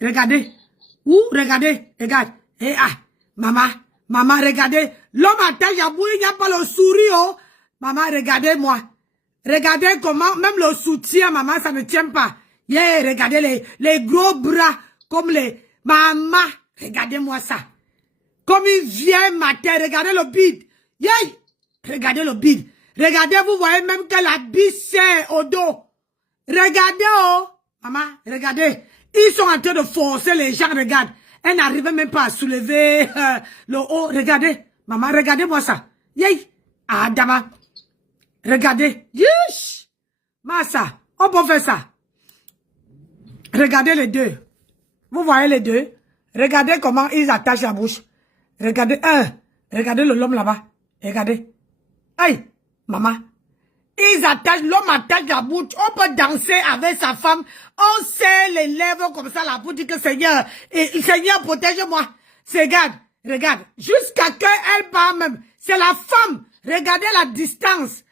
Regardez. Où? Regardez. Regarde. Eh ah. Maman. Maman, regardez. L'homme à tête jabou, il n'y a pas le sourire. Oh. Maman, regardez-moi. Regardez comment, même le soutien, maman, ça ne tient pas. Yeah, regardez les gros bras, comme les... Maman, regardez-moi ça. Comme il vient matin, regardez le bide. Yeah, regardez le bide. Regardez, vous voyez même que la bille serre au dos. Regardez, oh. Maman, regardez. Ils sont en train de forcer les gens, regarde. Elle n'arrive même pas à soulever le haut. Regardez. Maman, regardez-moi ça. Yay. Ah, dama. Regardez. Yish. Massa. On peut faire ça. Regardez les deux. Vous voyez les deux? Regardez comment ils attachent la bouche. Regardez un. Regardez l'homme là-bas. Regardez. Aïe. Maman. Ils attachent, l'homme attache la bouche. On peut danser avec sa femme. On serre les lèvres comme ça, la bouche dit que Seigneur, Seigneur, protège-moi. Regarde, regarde. Jusqu'à qu'elle part même. C'est la femme. Regardez la distance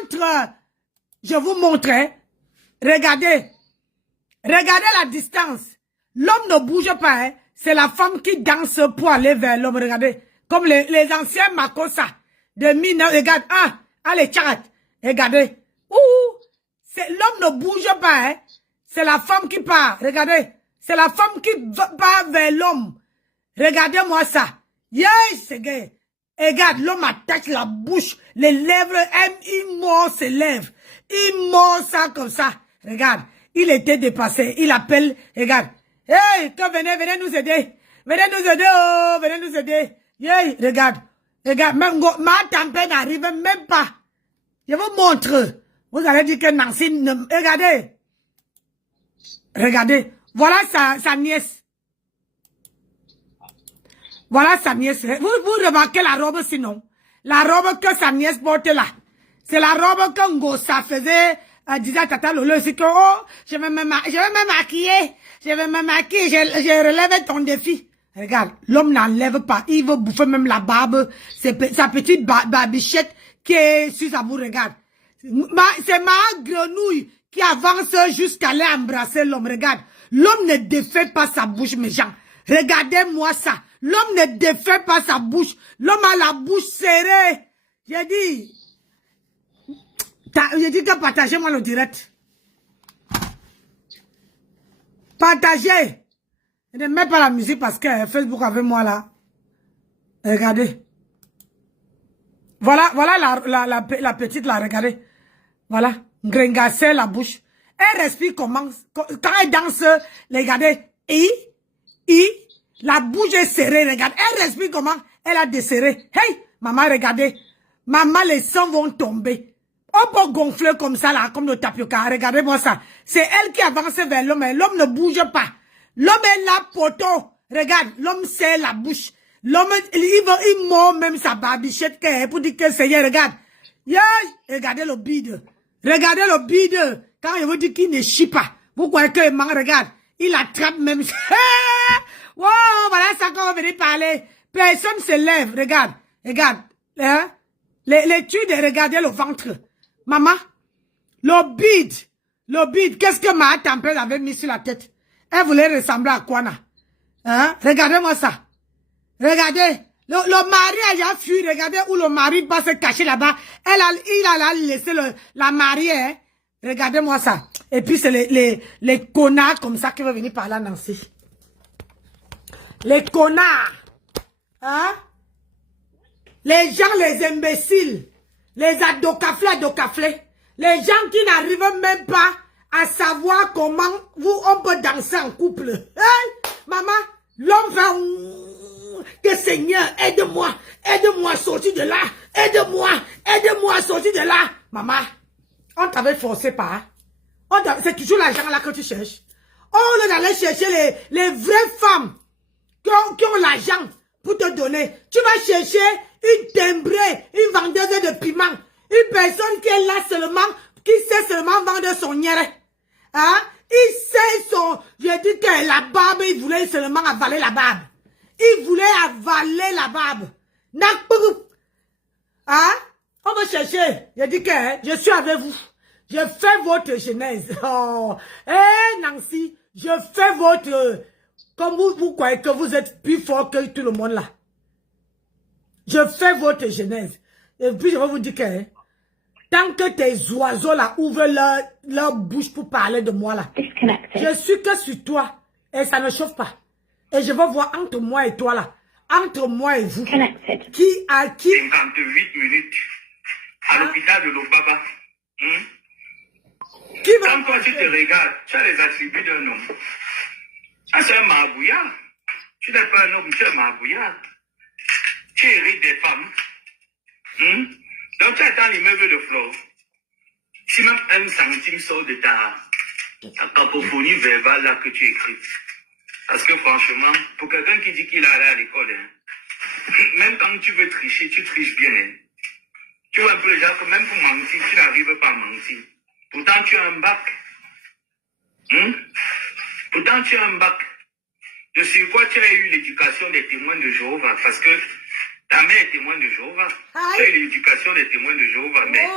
entre, je vous montre, hein. Regardez. Regardez la distance. L'homme ne bouge pas, hein. C'est la femme qui danse pour aller vers l'homme. Regardez. Comme les anciens Makossa de mine. Regarde. Ah, allez, tchat. Regardez. Ouh. L'homme ne bouge pas, hein. C'est la femme qui part. Regardez. C'est la femme qui part vers l'homme. Regardez-moi ça. Yes, c'est gay. Regarde, l'homme attache la bouche, les lèvres, il mord ses lèvres. Il mord ça comme ça. Regarde, il était dépassé. Il appelle, regarde. Hey, venez nous aider. Venez nous aider, oh, venez nous aider. Yeah, regarde. Regarde, même ma tempête n'arrive même pas. Je vous montre. Vous allez dire que Nancy ne... Regardez. Regardez. Voilà sa nièce. Voilà sa nièce. Vous remarquez la robe sinon? La robe que sa nièce porte là. C'est la robe que Ngosa faisait, disait à Tata Lolo, c'est que, oh, je vais me maquiller. Je vais me maquiller. Je relève ton défi. Regarde, l'homme n'enlève pas. Il veut bouffer même la barbe. C'est sa petite barbichette qui est sur sa bouche. Regarde. C'est ma grenouille qui avance jusqu'à aller embrasser l'homme. Regarde. L'homme ne défait pas sa bouche, mes gens. Regardez-moi ça. L'homme ne défait pas sa bouche. L'homme a la bouche serrée. J'ai dit que partagez-moi le direct. Partagez. Je ne mets pas la musique parce que Facebook avec moi là. Regardez. Voilà la petite là, regardez. Voilà. Gringasser la bouche. Elle respire comment? Quand elle danse, regardez. La bouche est serrée, regarde. Elle respire comment? Elle a desserré. Hey, maman, regardez. Maman, les sangs vont tomber. On peut gonfler comme ça, là, comme le tapioca. Regardez-moi ça. C'est elle qui avance vers l'homme. L'homme ne bouge pas. L'homme est là, poteau. Regarde, l'homme serre la bouche. L'homme, il mord même sa barbichette pour dire que Seigneur, regarde. Yeah, regardez le bide. Regardez le bide. Quand il vous dit qu'il ne chie pas. Vous croyez qu'il mange, regarde. Il attrape même. Wow, voilà ça qu'on va venir parler. Personne se lève. Regarde. Regarde. Hein? Les tudes, regardez le ventre. Maman. Le bide. Qu'est-ce que ma tempête avait mis sur la tête? Elle voulait ressembler à quoi, là? Hein? Regardez-moi ça. Regardez. Le mari a déjà fui. Regardez où le mari va se cacher là-bas. Il a laissé la mariée. Hein? Regardez-moi ça. Et puis c'est les connards comme ça qui vont venir parler à Nancy. Les connards. Hein? Les gens, les imbéciles. Les adocaflés. Les gens qui n'arrivent même pas à savoir comment on peut danser en couple. Hey, maman, l'homme fait... Que Seigneur, aide-moi. Aide-moi à sortir de là. Aide-moi à sortir de là. Maman, on t'avait forcé pas. C'est toujours l'argent là que tu cherches. On allait chercher les vraies femmes qui ont l'argent pour te donner. Tu vas chercher une timbrée, une vendeuse de piment, une personne qui est là seulement, qui sait seulement vendre son nière. Hein? Il sait son... Je dis que la barbe, il voulait seulement avaler la barbe. Il voulait avaler la barbe. Hein? On va chercher. Je dis que je suis avec vous. Je fais votre genèse. Oh. Eh Nancy, je fais Comme vous croyez que vous êtes plus fort que tout le monde là. Je fais votre genèse. Et puis je vais vous dire que hein, tant que tes oiseaux là ouvrent leur bouche pour parler de moi là, je suis que sur toi. Et ça ne chauffe pas. Et je vais voir entre moi et toi là. Entre moi et vous. Qui a qui 58 minutes à l'hôpital de Lopaba. Qui va Quand toi tu te regardes, tu as les attributs d'un homme. Ça c'est un marabouillard. Tu n'es pas un homme, tu es un marabouillard. Tu hérites des femmes. Donc tu attends l'immeuble de Flore. Si même un centime sort de ta cacophonie verbale là que tu écris. Parce que franchement, pour quelqu'un qui dit qu'il est allé à l'école, hein, même quand tu veux tricher, tu triches bien. Hein. Tu vois un peu déjà que même pour mentir, tu n'arrives pas à mentir. Pourtant tu as un bac. Pourtant tu as un bac. De sur quoi tu as eu l'éducation des témoins de Jéhovah. Parce que ta mère est témoin de Jéhovah. Tu as eu l'éducation des témoins de Jéhovah. Mais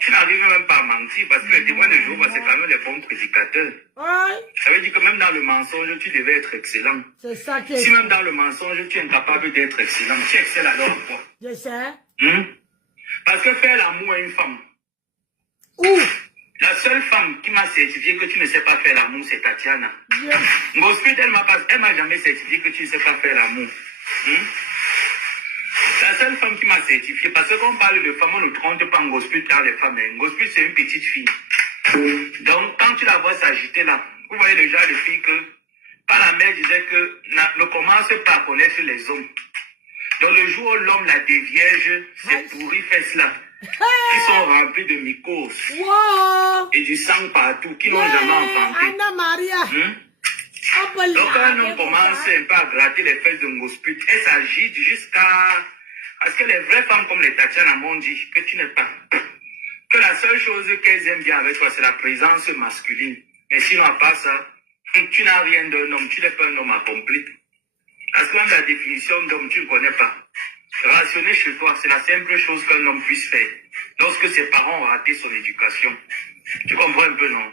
tu n'arrives même pas à mentir. Parce que les témoins de Jéhovah, c'est quand même des bons prédicateurs. Ça veut dire que même dans le mensonge, tu devais être excellent. C'est ça qui est... Si même dans le mensonge, tu es incapable d'être excellent, tu excelles alors quoi? Je sais. Parce que faire l'amour à une femme. La seule femme qui m'a certifié que tu ne sais pas faire l'amour, c'est Tatiana. Ensuite, elle m'a jamais certifié que tu ne sais pas faire l'amour. La seule femme qui m'a certifié, parce que quand on parle de femmes, on ne trompe pas en gospel dans les femmes. Gospel, c'est une petite fille. Donc, quand tu la vois s'agiter là, vous voyez le genre de fille que, quand la mère disait que ne commence pas à connaître les hommes. Donc, le jour où l'homme la dévierge, c'est pourri fait cela. Qui sont remplis de mycoses. Et du sang partout, qui n'ont jamais enfanté. Anna Maria. Donc, quand un homme commence un peu à gratter les fesses de Ngosput, elle s'agite jusqu'à... Parce que les vraies femmes comme les Tatiana m'ont dit que tu n'es pas... Que la seule chose qu'elles aiment bien avec toi, c'est la présence masculine. Mais sinon, à part ça, tu n'as rien d'un homme, tu n'es pas un homme accompli. Parce que même la définition d'homme, tu ne connais pas. Rationner chez toi, c'est la simple chose qu'un homme puisse faire. Lorsque ses parents ont raté son éducation. Tu comprends un peu, non?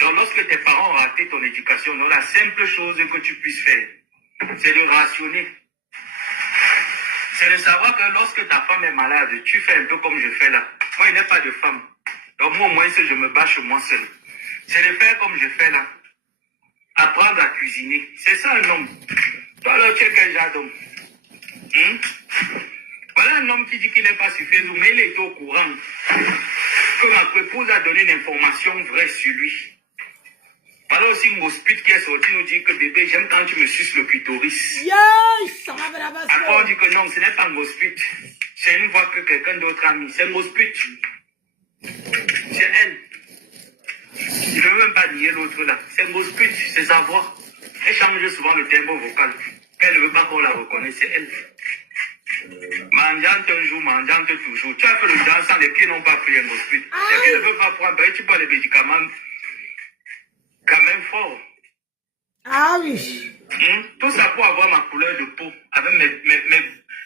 Donc, lorsque tes parents ont raté ton éducation, donc la simple chose que tu puisses faire, c'est de rationner. C'est de savoir que lorsque ta femme est malade, tu fais un peu comme je fais là. Moi, il n'y a pas de femme. Donc, moi, au moins, je me bats chez moi seul. C'est de faire comme je fais là. Apprendre à cuisiner. C'est ça un homme. Toi, là, tu es quel genre d'homme? Voilà un homme qui dit qu'il n'est pas sur Facebook, mais il est au courant que notre épouse a donné une information vraie sur lui. Voilà aussi une hospite qui est sorti nous dit que bébé, j'aime quand tu me suces le clitoris. Après on dit que non, ce n'est pas un hospite. C'est une voix que quelqu'un d'autre a mis. C'est un hospite. C'est elle. Je ne veux même pas nier l'autre là. C'est un hospite, c'est sa voix. Elle change souvent le timbre vocal. Elle ne veut pas qu'on la reconnaisse, c'est elle. Mendiante un jour, mendiante toujours. Tu as fait le dansant, les pieds n'ont pas pris un hospite. Les pieds ne veulent pas prendre, tu bois les médicaments quand même fort. Ah oui. Tout ça pour avoir ma couleur de peau, avec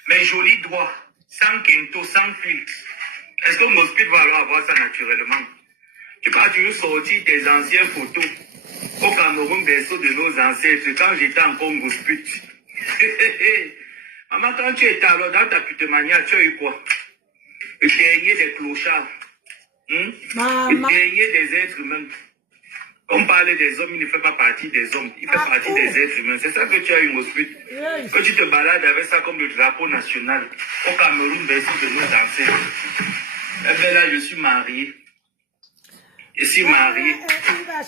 mes jolis doigts, sans quinto, sans filtre. Est-ce que mon hospite va alors avoir ça naturellement? Tu vas toujours sortir tes anciennes photos au Cameroun, berceau de nos ancêtres, quand j'étais encore en hospite. Maman, quand tu étais alors dans ta putemania, tu as eu quoi? Le dernier des clochards. Le dernier des êtres humains. On parlait des hommes, il ne fait pas partie des hommes. Il fait partie des êtres humains. C'est ça que tu as eu, Mosput. Que tu te balades avec ça comme le drapeau national. Au Cameroun, berceau de nos ancêtres. Eh bien là, je suis marié. Je suis marié.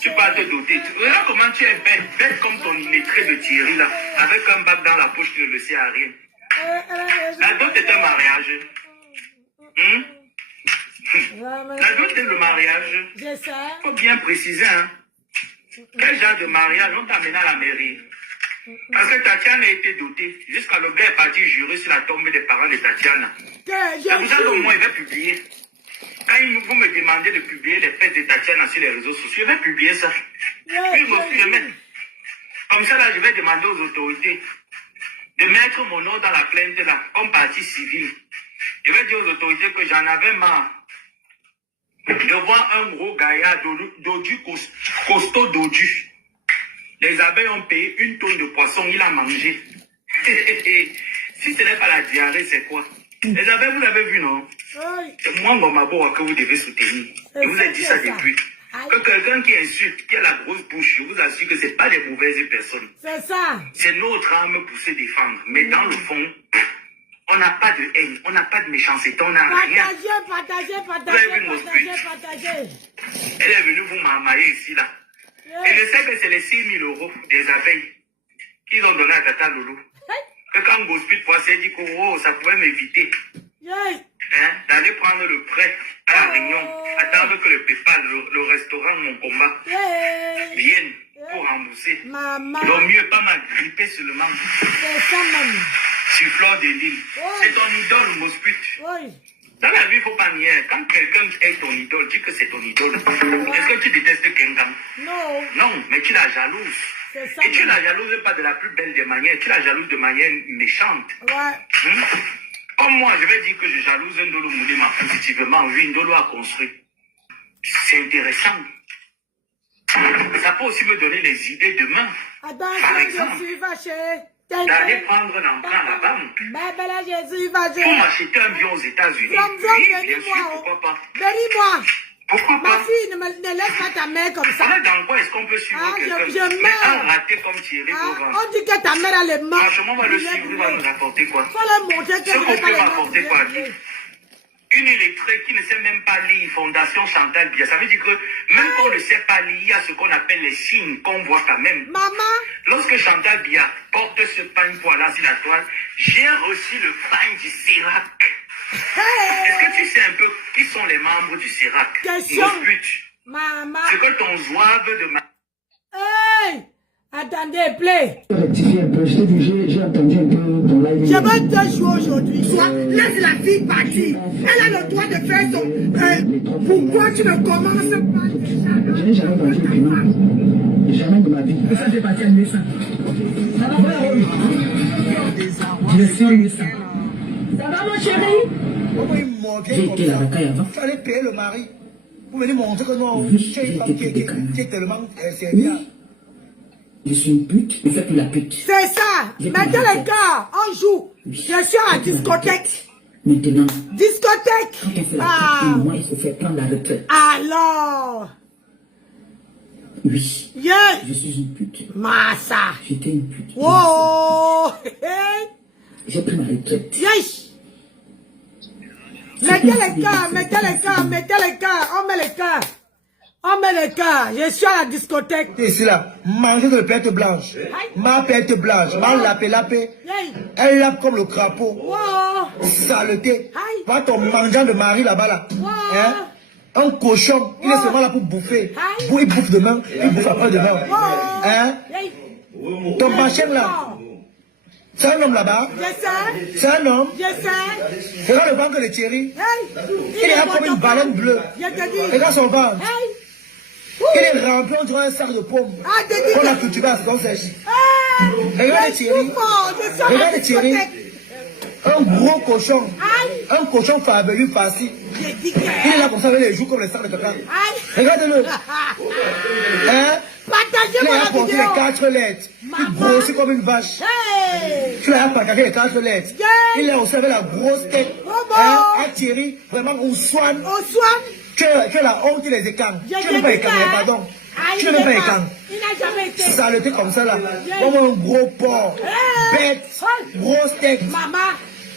Tu vas te doter. Regarde comment tu es bête. Bête comme ton illettré de Thierry là. Avec un bac dans la poche qui ne le sait à rien. La dot est un mariage. La dot est le mariage. Il faut bien préciser. Hein. Quel genre de mariage on t'a amené à la mairie? Parce que Tatiana a été dotée. Jusqu'à le gars est parti jurer sur la tombe des parents de Tatiana. C'est pour ça qu'au moins il va publier. Quand vous me demandez de publier les fêtes de Tatiana sur les réseaux sociaux, je vais publier ça. Comme ça, là, je vais demander aux autorités de mettre mon nom dans la plainte, là, comme partie civile. Je vais dire aux autorités que j'en avais marre de voir un gros gaillard dodu, costaud dodu, Les abeilles ont payé 1 tonne de poisson, il a mangé. Si ce n'est pas la diarrhée, c'est quoi? Les abeilles, vous avez vu, non? C'est moi, Mabo, que vous devez soutenir. Je vous ai dit ça depuis. Que quelqu'un qui insulte, qui a la grosse bouche, je vous assure que ce n'est pas des mauvaises personnes. C'est ça. C'est notre âme pour se défendre. Mais dans le fond, on n'a pas de haine, on n'a pas de méchanceté, on n'a rien. Partagez. Elle est venue vous marmailler ici, là. Et je sais que c'est les 6 000 € des abeilles qu'ils ont donné à Tata Loulou. Que quand Gospit s'est dit que oh, ça pouvait m'éviter d'aller prendre le prêt à la Réunion, attendre que le PayPal, le restaurant Mon Combat, vienne pour rembourser. Donc mieux pas m'agripper seulement. C'est ça même. Sur Fleur de l'île. C'est ton idole, Gospit. Dans la vie, il ne faut pas nier. Quand quelqu'un est ton idole, dis que c'est ton idole. Est-ce que tu détestes quelqu'un? Non. Non, mais tu la jalouses. Et tu la jalouses pas de la plus belle des manières, tu la jalouses de manière méchante. Comme moi, je vais dire que je jalouse un Ndolo Moulima positivement. Oui, Ndolo a construit. C'est intéressant. Ça peut aussi me donner les idées demain. Par exemple, d'aller prendre un emprunt à la banque pour m'acheter un bien aux États-Unis. Oui, bien sûr, pourquoi pas. Bénis-moi. Pourquoi Ma pas? fille, ne laisse pas ta mère comme ça. Dans quoi est-ce qu'on peut suivre quelqu'un? Mais un raté comme Thierry Gauvin. On dit que ta mère a les mains. Franchement, on va le suivre, il va nous apporter quoi? Faut le montrer que ce qu'on peut m'apporter quoi? Une électrique qui ne sait même pas lire Fondation Chantal Biya. Ça veut dire que même qu'on ne sait pas lire, il y a ce qu'on appelle les signes qu'on voit quand même. Maman. Lorsque Chantal Biya porte ce pain poids-là sur la toile, j'ai reçu le pain du CERAC. Est-ce que tu sais un peu qui sont les membres du CERAC? Question. Maman. C'est que ton zouave de ma... Hey! Attendez, play. Rectifier un peu, je t'ai dit, j'ai entendu un peu ton live. Je vais te jouer aujourd'hui. Laisse la fille partir. Elle a le droit de faire son... pourquoi tu ne commences pas déjà? Je n'ai jamais vendu le client. Jamais de ma vie. Et ça, j'ai parti à Nessa. Je suis Nessa. Ça va, mon chéri? J'ai été la racaille avant. Tu allais payer le mari. Vous venez montrer que non, Oui, tu es une femme qui est tellement sérieuse. Oui. Je suis une pute, je fais plus la pute. C'est ça. Mettez les gars, on joue. Je suis à la discothèque. Maintenant, Discothèque. quand on fait la pute, moi, il faut faire prendre la retraite. Alors. Oui. Yeah. Je suis une pute. Massa. J'étais une pute. Oh. J'ai pris ma retraite. Yes. Mettez les gars, mettez les gars, mettez les gars. On met les gars. On met les gars. Je suis à la discothèque. Et c'est là, manger de perte blanche. Ma perte blanche, ma lapé. Elle lape comme le crapaud. Wow. Saleté. Vois ton mangeant de mari là-bas là. Hein? Un cochon, il est seulement là pour bouffer. Il bouffe demain, il bouffe après-demain. Hein? Ton machin là. C'est un homme là-bas. Je sais. C'est un homme. Je sais. Regarde le ventre de Thierry. Il est là comme une baleine bleue. Je te dis. Regarde son ventre. Il est rempli, on dirait un sac de pommes. On a cultivé à ce qu'on sèche. Regarde Thierry. Regarde Thierry. Un gros cochon. Un cochon favelu facile. Il est là comme ça avec les joues comme les sacs de caca. Regardez-le. Hein? Il a apporté les 4 lettres. Il grossit comme une vache. Tu l'as partagé les 4 lettres. Il a aussi avec la grosse tête. Hein? À Thierry, vraiment, on soigne. Tu es la honte des écarts. Tu n'es pas écarts, pardon. Tu n'es pas écarts. Il n'a jamais été. Saleté comme ça là. Comme un gros porc. Bête. Grosse tête. Maman.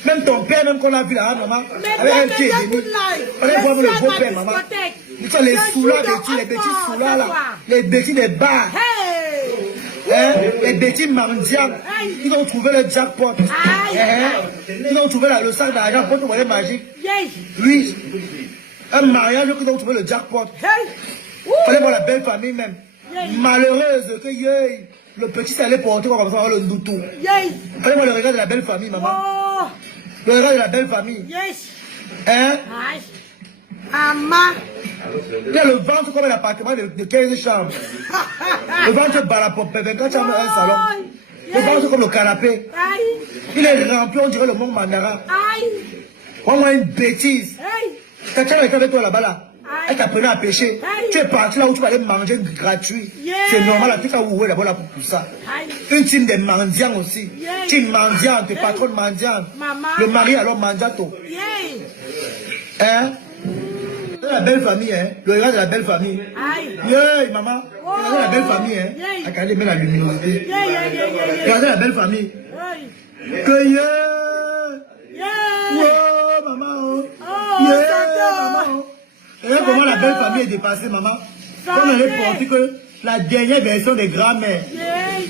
Même ton père, même qu'on a vu là, maman. Avec un pied demi. On est voir le beau-père, maman. Les soulas, les petits soulas là. Les petits des bars. Hein? Les petits mendiants. Ils ont trouvé le jackpot. Hein? Ils ont trouvé le sac d'argent pour trouver magique. Oui. Un mariage qu'ils ont trouvé le jackpot. Fallait voir la belle famille même. Malheureuse que le petit s'allait porter comme ça le doutou. Fallait voir le regard de la belle famille, maman. Le regard de la belle famille. Hein? Il y a le ventre comme un appartement de 15 chambres. Le ventre balapop, 24 chambres, un salon. Le ventre comme le canapé. Il est rempli, on dirait le mont Mandara. Vraiment une bêtise. Quelqu'un est avec toi là-bas là. Elle t'apprenait à pêcher. Tu es parti là où tu vas aller manger gratuit. C'est normal, tu as ouvert d'abord là pour ça. Une team de mendiants aussi. Team mendiant, tes patrons mendiants. Le mari alors mendiato. Hein? C'est la belle famille, hein? Le regard de la belle famille. Yeah, maman. Regardez la belle famille, hein? Regardez même la luminosité. Regardez la belle famille. Que wow, maman. Maman. Regardez comment la belle famille est dépassée, maman. Comme elle est pensée que la dernière version des grands-mères.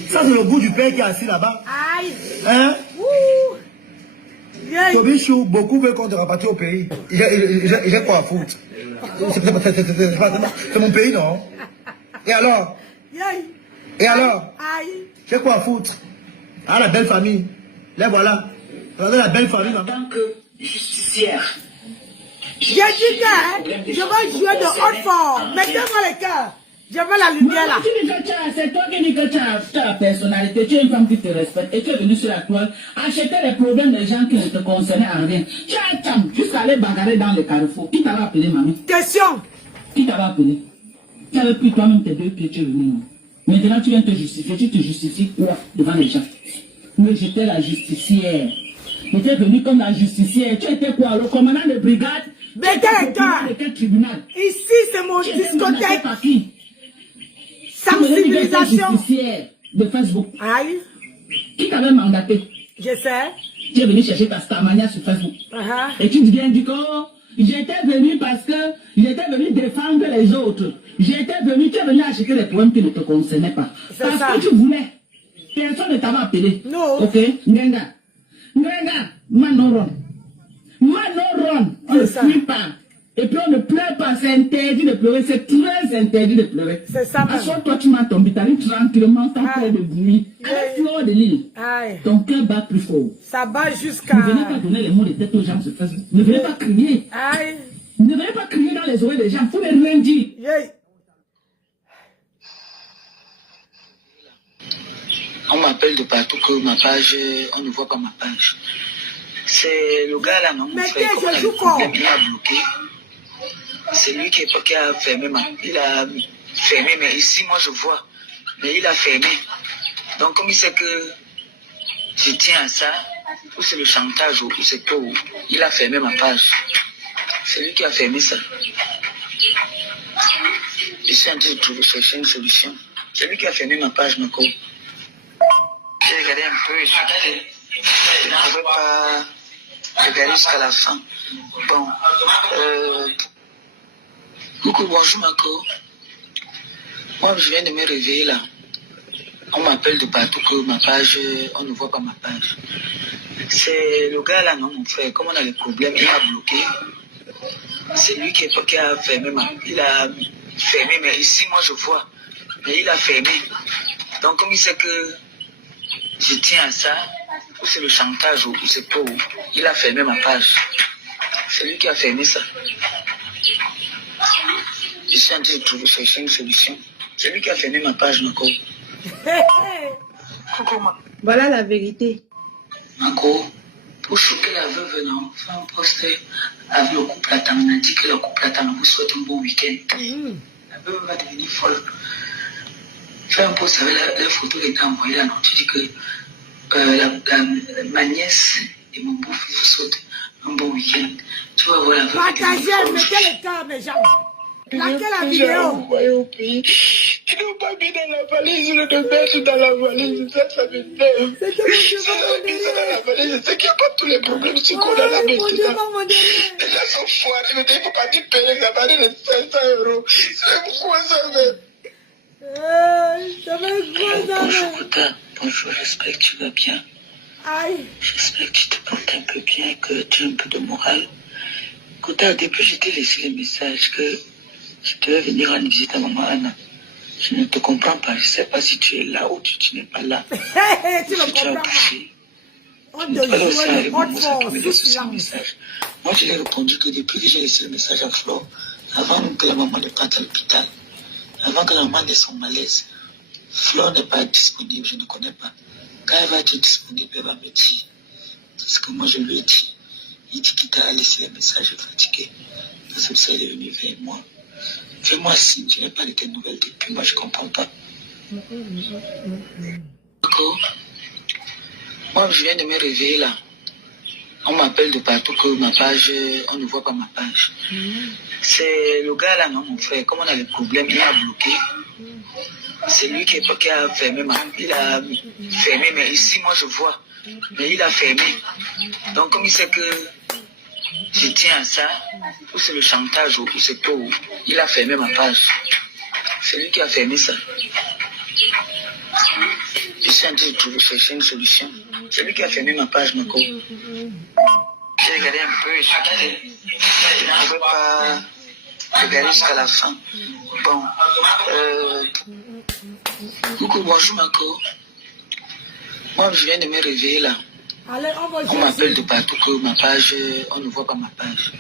Ça, c'est le goût du père qui est assis là-bas. Hein? Tobichou, beaucoup veulent qu'on te rapatrie au pays. J'ai quoi à foutre? C'est mon pays, non? Et alors? Et alors? J'ai quoi à foutre? Ah, la belle famille. Là, voilà. Regardez la belle famille, maman. En tant que justicière. J'ai dit que je vais jouer de haute forme. Mettez-moi les cœurs. Je veux la lumière là. C'est toi qui dis que tu as la personnalité, tu es une femme qui te respecte et tu es venue sur la toile acheter les problèmes des gens qui ne te concernaient à rien. Tu as un temps jusqu'à aller bagarrer dans le carrefour. Qui t'avait appelé, mamie? Question. Qui t'avait appelé? Tu avais pris toi-même tes 2 pieds, tu es venu. Maintenant tu viens te justifier. Tu te justifies quoi devant les gens? Mais j'étais la justicière. J'étais venue comme la justicière. Tu étais quoi? Le commandant de brigade? Mettez les cœurs. De quel tribunal? Ici c'est mon discothèque. Par qui? Sensibilisation. De Facebook. Aïe. Qui t'avait mandaté? Je sais. Tu es venu chercher ta starmania sur Facebook. Et tu viens dire que oh, j'étais venu parce que j'étais venu défendre les autres. J'étais venu, tu es venu acheter des problèmes qui ne te concernaient pas. Parce ça. que tu voulais. Personne ne t'avait appelé. Non. Ok? Ngenga. Manoron. On ne fuit pas. Et puis on ne pleure pas, c'est interdit de pleurer, c'est très interdit de pleurer. C'est ça. Toi tu m'as tombé, t'arrives tranquillement sans faire de bruit. Avec fleur de l'île. Ton cœur bat plus fort. Ça bat jusqu'à... Ne venez pas donner les mots de tête aux gens sur Facebook. Ne venez pas crier. Ne venez pas crier dans les oreilles des gens. Vous ne rien dire. On m'appelle de partout que ma page, on ne voit pas ma page. C'est le gars là, non? Mais je joue fort. Il a bloqué. C'est lui qui a fermé il a fermé, mais ici moi je vois. Mais il a fermé. Donc comme il sait que je tiens à ça, ou c'est le chantage, ou c'est quoi, il a fermé ma page. C'est lui qui a fermé ça. Je suis en train de chercher une solution. C'est lui qui a fermé ma page, Mako. J'ai regardé un peu et je ne pouvais pas regarder jusqu'à la fin. Bon. Coucou, bonjour Mako. Moi, je viens de me réveiller là. On m'appelle de partout que ma page, on ne voit pas ma page. C'est le gars là, non, mon frère. Comme on a les problèmes, il m'a bloqué. C'est lui qui a fermé il a fermé, mais ici, moi, je vois. Mais il a fermé. Donc, comme il sait que je tiens à ça, ou c'est le chantage, ou c'est quoi, il a fermé ma page. C'est lui qui a fermé ça. Je suis en train de chercher une solution. C'est lui qui a fermé ma page, Mako. Voilà la vérité. Mako, pour choquer la veuve, non, fais un post avec le couple à on a dit que le couple à vous souhaite un bon week-end. La veuve va devenir folle. Fais un post avec la photo qui t'a envoyée là, non, tu dis que ma nièce et mon beau-fils vous souhaitent un bon week-end. Tu vas voir la veuve. Partagez, mettez les cœurs, mes gens. Likez la vidéo. Tu n'as pas mis dans la valise, je le mettre dans la valise, ça m'énerve. C'est que mon Dieu Ça dans la valise, je sais qu'il n'y a pas tous les problèmes qu'on a là maintenant. Les gens sont foirés, il ne faut pas dire payer la valise de 500 €. C'est quoi ça, même? Ça va être quoi, Bonjour, Kota. Bonjour, j'espère que tu vas bien. J'espère que tu te portes un peu bien, que tu as un peu de morale. Kota, au début, je t'ai laissé le message que je devais venir rendre visite à maman Anna. Je ne te comprends pas. Je ne sais pas si tu es là ou tu n'es pas là. Tu ne comprends pas. On te joue message. Moi, je lui ai répondu que depuis que j'ai laissé le message à Flo, avant que la maman ne parte à l'hôpital, avant que la maman ait son malaise, Flo n'est pas disponible, je ne connais pas. Quand elle va être disponible, elle va me dire. C'est ce que moi je lui ai dit. Il dit qu'il t'a laissé le message fatigué. C'est pour ça qu'il est venu vers moi. Fais-moi signe, je n'ai pas de tes nouvelles depuis, moi je ne comprends pas. D'accord. Moi, je viens de me réveiller là. On m'appelle de partout que ma page, on ne voit pas ma page. C'est le gars là, non, mon frère, comme on a des problèmes, il a bloqué. C'est lui qui a fermé il a fermé, mais ici, moi je vois. Mais il a fermé. Donc, comme il sait que je tiens à ça, ou c'est le chantage, ou c'est quoi, il a fermé ma page. C'est lui qui a fermé ça. Je suis en train de chercher une solution. C'est lui qui a fermé ma page, Mako. J'ai regardé un peu et je suis quitté. Je ne pouvais pas regarder jusqu'à la fin. Bon. Coucou, bonjour, Mako. Moi, je viens de me réveiller là. Allez, on m'appelle de partout que ma page, on ne voit pas ma page.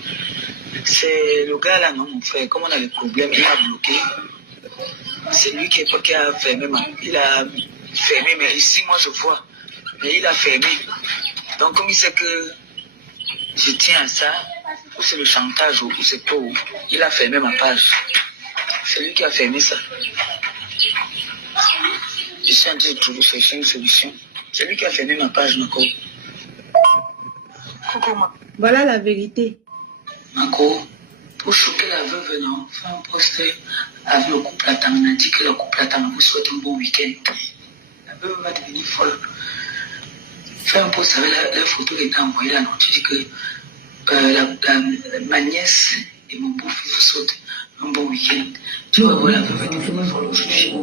C'est le gars là, non, mon frère, comme on a des problèmes, il a bloqué. C'est lui qui a fermé il a fermé, mais ici, moi, je vois. Mais il a fermé. Donc, comme il sait que je tiens à ça, ou c'est le chantage, ou c'est quoi, il a fermé ma page. C'est lui qui a fermé ça. Je suis en train de chercher une solution. C'est lui qui a fermé ma page, Mako. Coucou, Voilà la vérité. Mako, pour choquer la veuve, non, fais un post avec le couple Atang. On a dit que le couple Atang vous souhaite un bon week-end. La veuve va devenir folle. Fais un post avec la photo qui t'a envoyée là, non. Tu dis que ma nièce et mon beau-fils vous souhaitent un bon week-end. Tu vas voir la veuve va devenir folle aujourd'hui.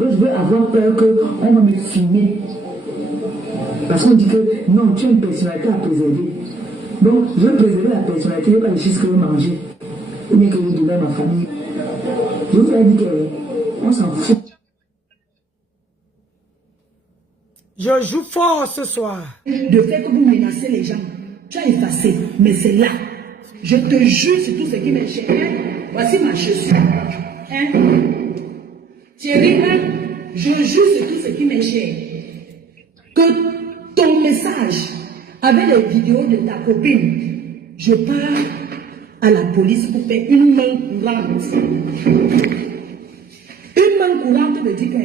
Je veux avoir peur qu'on va me filmer. Parce qu'on dit que non, tu as une personnalité à préserver. Donc, je veux préserver la personnalité, je ne veux pas les choses que je veux manger. Ou bien que je veux donner à ma famille. Je vous ai dit qu'on s'en fout. Je joue fort ce soir. De fait que vous menacez les gens, tu as effacé, mais c'est là. Je te jure sur tout ce qui m'est cher. Voici ma chaussure. Thierry, je jure sur tout ce qui m'est cher. Que ton message avec les vidéos de ta copine, je pars à la police pour faire une main courante. Une main courante me dit que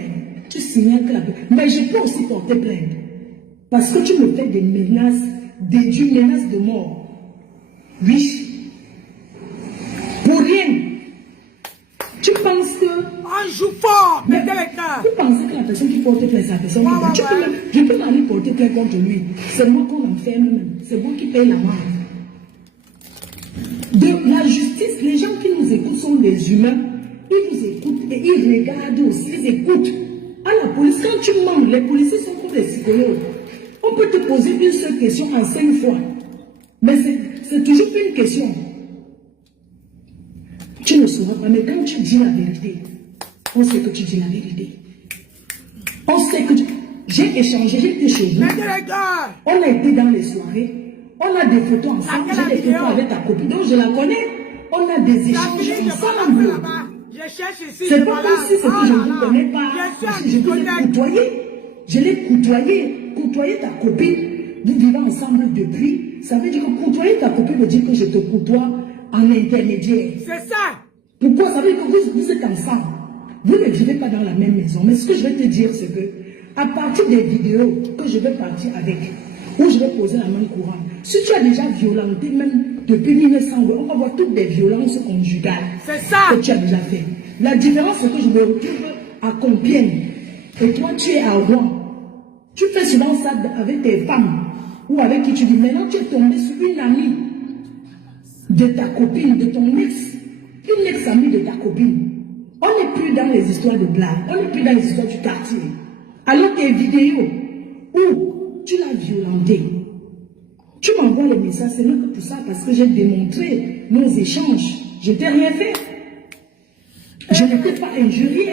tu signales que la police. Mais je peux aussi porter plainte. Parce que tu me fais des menaces, des menaces de mort. Oui. Pour rien. Tu penses que... On joue fort, mettez les cœurs. Tu pensais que la personne qui porte plainte, c'est la personne qui... Je peux m'aller porter plainte contre lui. C'est moi qu'on enferme même. C'est moi qui paye la mort. De la justice, les gens qui nous écoutent sont des humains. Ils nous écoutent et ils regardent aussi, ils écoutent. À la police, quand tu mens, les policiers sont comme des psychologues. On peut te poser une seule question en 5 fois. Mais c'est toujours une question. Tu ne sauras pas, mais quand tu dis la vérité, on sait que tu dis la vérité. On sait que tu... J'ai échangé, j'ai été chez vous. On a été dans les soirées. On a des photos ensemble. J'ai des photos avec ta copine. Donc je la connais. On a des échanges ensemble. C'est pas comme si c'est que je ne vous connais pas. Je vous ai côtoyé. Je l'ai côtoyé. Côtoyer ta copine. Vous vivez ensemble depuis. Ça veut dire que côtoyer ta copine veut dire que je te côtoie en intermédiaire. C'est ça. Pourquoi? Ça veut dire que vous êtes ensemble. Vous ne vivez pas dans la même maison. Mais ce que je vais te dire, c'est que à partir des vidéos que je vais partir avec, où je vais poser la main courante, si tu as déjà violenté, même depuis 1900, on va voir toutes des violences conjugales que tu as déjà fait. La différence, c'est que je me retrouve à Compiègne et toi, tu es à Rouen. Tu fais souvent ça avec tes femmes ou avec qui tu dis. Maintenant, tu es tombé sur une amie de ta copine, de ton ex, une ex-amie de ta copine. On n'est plus dans les histoires de blagues, on n'est plus dans les histoires du quartier. Alors tes vidéos où tu l'as violenté, tu m'envoies le message, c'est même pour ça, parce que j'ai démontré nos échanges. Je t'ai rien fait. Je ne t'ai pas injurié.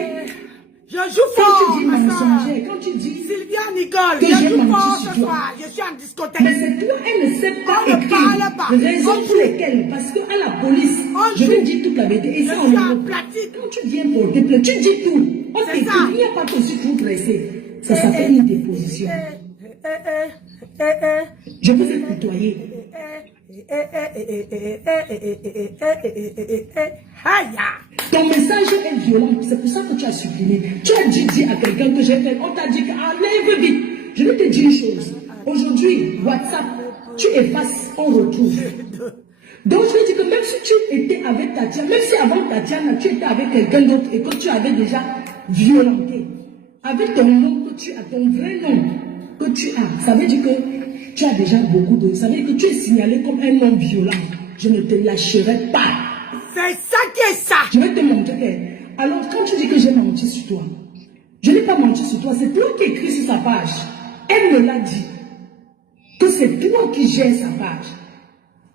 Je joue fort. Quand tu dis mensongère, quand tu dis Sylvia Nicole, que je joue menti fort sur ce toi. soir. Je suis en discothèque. Mais c'est toi, elle ne sait pas On ne parle pas. écrire. Raison pour lesquelles, parce qu'à la police, je vais dire toute la vérité. Et Je ça, suis en platine. quand tu viens porter plainte, tu dis tout. On C'est t'écoute, ça. il n'y a pas de aussi tout pressé. Ça s'appelle une déposition. Je vous ai côtoyé. Ton message est violent, c'est pour ça que tu as supprimé. Tu as dit à quelqu'un que j'ai fait, on t'a dit qu'enlève vite. Je vais te dire une chose. Aujourd'hui, WhatsApp, tu effaces, on retrouve. Donc je veux dire que même si tu étais avec Tatiana, même si avant Tatiana, tu étais avec quelqu'un d'autre et que tu avais déjà violenté, avec ton nom que tu as, ton vrai nom que tu as, ça veut dire que tu as déjà beaucoup de... Ça veut dire que tu es signalé comme un homme violent. Je ne te lâcherai pas. C'est ça qui est ça. Je vais te montrer que... Alors quand tu dis que j'ai menti sur toi, je n'ai pas menti sur toi, c'est toi qui écris sur sa page. Elle me l'a dit. Que c'est toi qui gères sa page.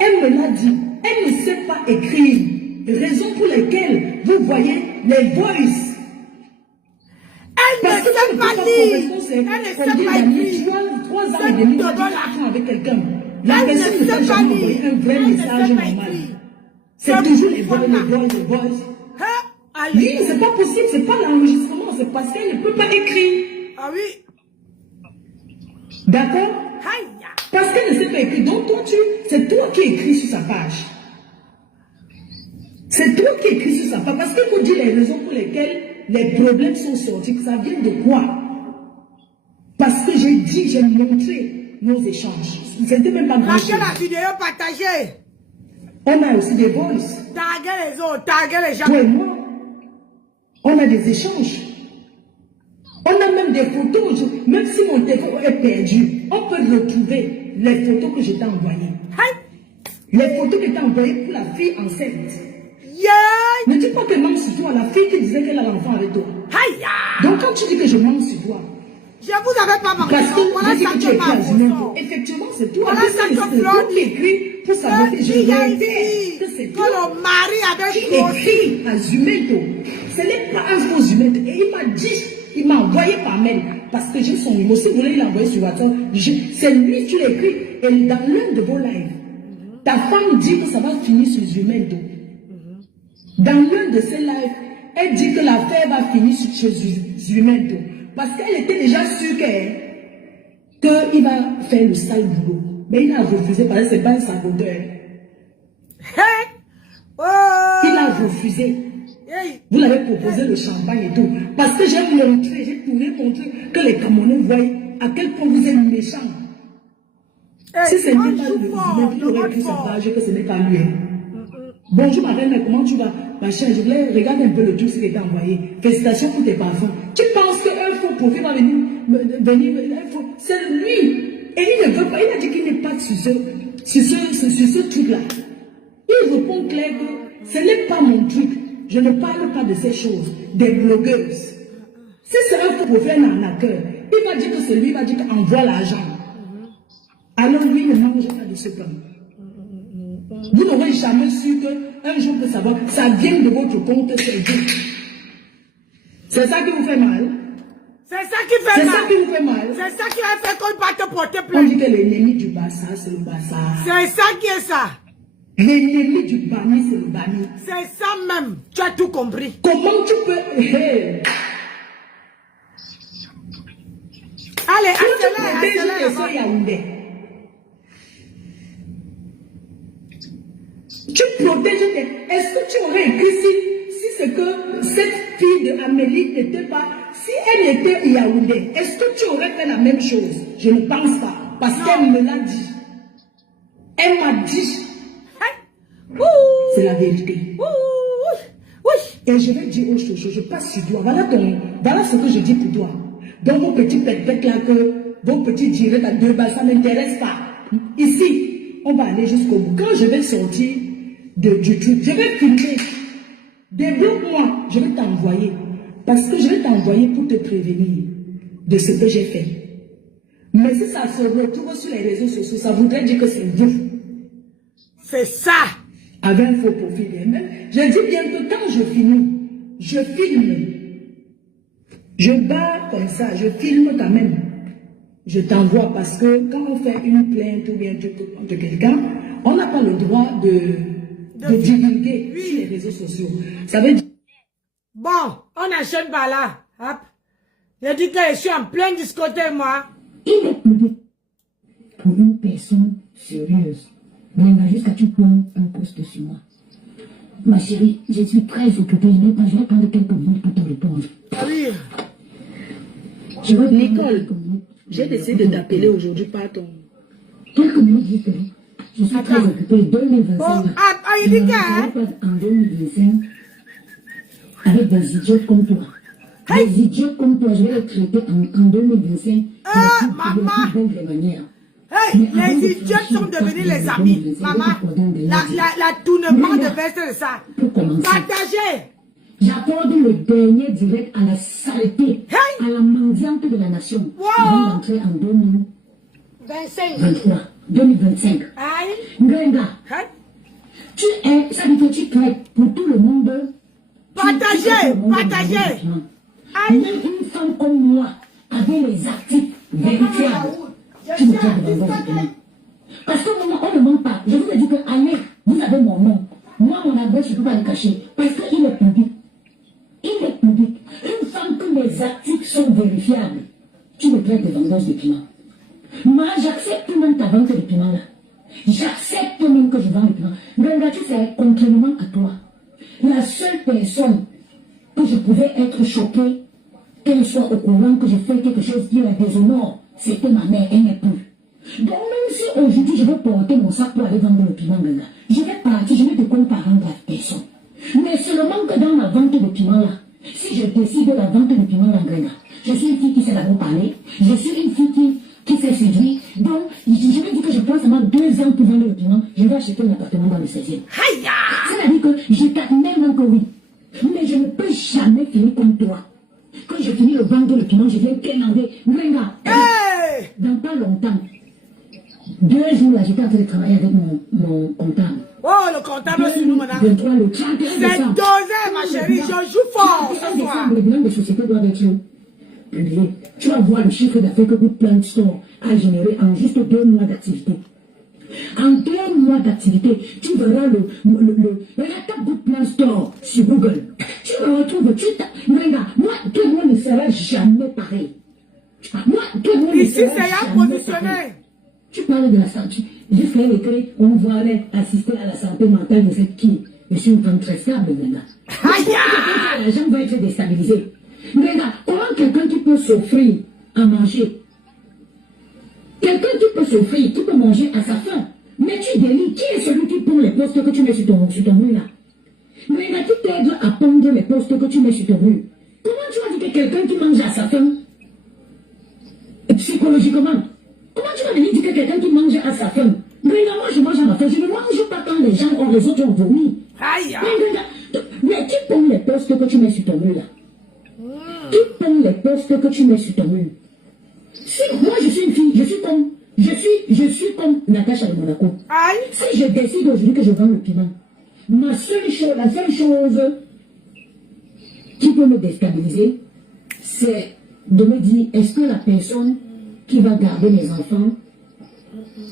Elle me l'a dit. Elle ne sait pas écrire. Raison pour laquelle vous voyez les voices. Elle ne sait pas lire. Elle ne sait pas écrire. 3 ans et demi, avec quelqu'un. La personne ne peut jamais envoyer un vrai message normal. C'est toujours les voix. Oui, c'est pas possible, c'est pas l'enregistrement, c'est parce qu'elle ne peut pas écrire. Ah oui. D'accord? Parce qu'elle ne sait pas écrire. Donc toi, c'est toi qui écris sur sa page. C'est toi qui écris sur sa page. Parce qu'il faut dire les raisons pour lesquelles les problèmes sont sortis. Ça vient de quoi? Parce que j'ai montré nos échanges. C'était même pas grand chose. La vidéo partagée. On a aussi des voices. Taguez les autres, taguez les gens. Toi et moi, on a des échanges. On a même des photos. Même si mon téléphone est perdu, on peut retrouver les photos que je t'ai envoyées. Les photos que tu as envoyées pour la fille enceinte. Ne dis pas que je mens sur toi, la fille qui disait qu'elle a l'enfant avec toi. Donc quand tu dis que je mens sur toi, je vous avais pas menti. Parce que voilà ça que tu écris. Effectivement, c'est toi. Voilà ça que qui écrit pour savoir que je réitère que c'est toi. Que le mari avait écrit à Zumento. Ce n'est pas un faux Zumento. Et il m'a dit, il m'a envoyé par mail. Parce que j'ai son numéro. Si vous voulez, il l'a envoyé sur WhatsApp. C'est lui qui l'écrit. Et dans l'un de vos lives, ta femme dit que ça va finir sur Zumento. Dans l'un de ses lives, elle dit que l'affaire va finir sur Zumento. Parce qu'elle était déjà sûre qu'il va faire le sale boulot. Mais il a refusé parce que ce n'est pas un saboteur. Il a refusé. Vous l'avez proposé le champagne et tout. Parce que j'ai montré que les Camerounais voient à quel point vous êtes méchants. Si ce n'est pas lui, il aurait pu s'engager que ce n'est pas lui. Bonjour ma reine, comment tu vas? Ma chère, je voulais regarder un peu le truc qui t'a envoyé. Félicitations pour tes parfums. Tu penses qu'un faux profil va venir c'est lui. Et il ne veut pas, il a dit qu'il n'est pas sur ce truc-là. Il répond clair que ce n'est pas mon truc. Je ne parle pas de ces choses. Des blogueuses. Si c'est un faux profil, un arnaqueur, il va dire que c'est lui, il va dire qu'envoie l'argent. Alors lui ne mange pas de ce pain. Vous n'aurez jamais su qu'un jour peut savoir, ça vient de votre compte, c'est vous. C'est ça qui vous fait mal. C'est ça qui fait mal. C'est ça qui vous fait mal. C'est ça qui a fait qu'on va te porter On plainte. dit que l'ennemi du Bassa, c'est le Bassa. C'est ça qui est ça. L'ennemi du Bani, c'est le Bani. C'est ça même. Tu as tout compris. Comment tu peux... Allez, accélère. Yaoundé. Tu protèges tes... Est-ce que tu aurais écrit si c'est que cette fille de Amélie n'était pas... Si elle était Yaoundé, est-ce que tu aurais fait la même chose? Je ne pense pas. Parce qu'elle me l'a dit. Elle m'a dit. C'est la vérité. Et je vais dire autre chose. Je passe sur toi. Voilà ce que je dis pour toi. Donc vos petits pètes là, vos petits directs à 2 balles, ça ne m'intéresse pas. Ici, on va aller jusqu'au bout. Quand je vais sortir du truc, je vais filmer. Débloque-moi, je vais t'envoyer. Parce que je vais t'envoyer pour te prévenir de ce que j'ai fait. Mais si ça se retrouve sur les réseaux sociaux, ça voudrait dire que c'est vous. C'est ça. Avec un faux profil. Je dis bien que quand je finis, je filme. Je bats comme ça, je filme quand même. Je t'envoie parce que quand on fait une plainte ou bien contre quelqu'un, on n'a pas le droit de divulguer sur les réseaux sociaux. Ça veut dire... Bon, on enchaîne par là. Hop. Je dis que je suis en pleine discothèque, moi. Il est puni pour une personne sérieuse. Venga, jusqu'à tu prends un poste sur moi. Ma chérie, je suis très occupée, je vais prendre quelques minutes pour te répondre. Ah oui. Nicole, j'ai décidé de t'appeler aujourd'hui par ton... Quelques minutes, juste. Je suis très occupée. 2025. Oh, Je ne serai pas en 2025 avec des idiots comme toi. Des idiots comme toi, je vais les traiter en 2025. Maman. De manière. Hey, les idiots sont devenus les amis. Maman, la tournement de veste de ça. Partagez. J'accorde le dernier direct à la saleté, à la mendiante de la nation. Avant d'entrer en 2025. Ngrenga, tu es, ça dit que tu traites pour tout le monde. Partagez. Même une femme comme moi, avec les actifs véritables, tu me traites de vendeuse de piment. Parce que moi, on ne ment pas. Je vous ai dit que, allez, vous avez mon nom. Moi, mon adresse, je ne peux pas le cacher. Parce qu'il est public. Il est public. Une femme que les actifs sont vérifiables, tu me traites de vendeuse de piment. Moi, j'accepte même ta vente de piment là. J'accepte même que je vends le piment. Brenda, tu sais, contrairement à toi, la seule personne que je pouvais être choquée, qu'elle soit au courant que je fais quelque chose qui la déshonore, c'était ma mère, elle n'est plus. Donc même si aujourd'hui je veux porter mon sac pour aller vendre le piment, Brenda, je vais partir, je ne te compte pas rendre à personne. Mais seulement que dans la vente de piment là, si je décide de la vente de piment là, Brenda, je suis une fille qui sait d'abord parler, je suis une fille qui s'est séduit. Donc, je me dis que je prends seulement 2 ans pour vendre le piment, je vais acheter un appartement dans le 16e. C'est-à-dire que je t'admets même que oui. Mais je ne peux jamais finir comme toi. Quand je finis le vendre le piment, je viens quémander. Venga, dans pas longtemps, 2 jours là, j'étais en train de travailler avec mon comptable. Oh, le comptable, c'est nous, madame. Le 31 C'est dosé, ma chérie, je joue fort ce soir. Le bilan des sociétés doit être publié. Tu vas voir le chiffre d'affaires que Good Plant Store a généré en juste 2 mois d'activité. En 2 mois d'activité, tu verras la table Good Plant Store sur Google. Tu le retrouves, regarde, moi, tout le monde ne sera jamais pareil. Moi, tout le monde ne Ici, sera c'est un jamais positionné. pareil. Tu parles de la santé. J'ai fait l'écrit, on va aller assister à la santé mentale de cette qui. Je suis une femme très stable, Brenda. Les gens vont être déstabilisés. Brenda, comment quelqu'un qui peut s'offrir à manger, quelqu'un qui peut s'offrir, qui peut manger à sa faim, mais tu délites, qui est celui qui pond les postes que tu mets sur ton mur là? Brenda, qui t'aide à pondre les postes que tu mets sur ton mur? Comment tu vas dire que quelqu'un qui mange à sa faim, psychologiquement, comment tu vas venir dire que quelqu'un qui mange à sa faim? Brenda, moi je mange à ma faim, je ne mange pas quand les gens ont les autres ont vomi. Mais qui pond les postes que tu mets sur ton mur là? Qui pond les postes que tu mets sur ton mur? Si moi je suis une fille, je suis comme Natacha de Monaco. Si je décide aujourd'hui que je vends le piment, la seule chose qui peut me déstabiliser, c'est de me dire, est-ce que la personne qui va garder mes enfants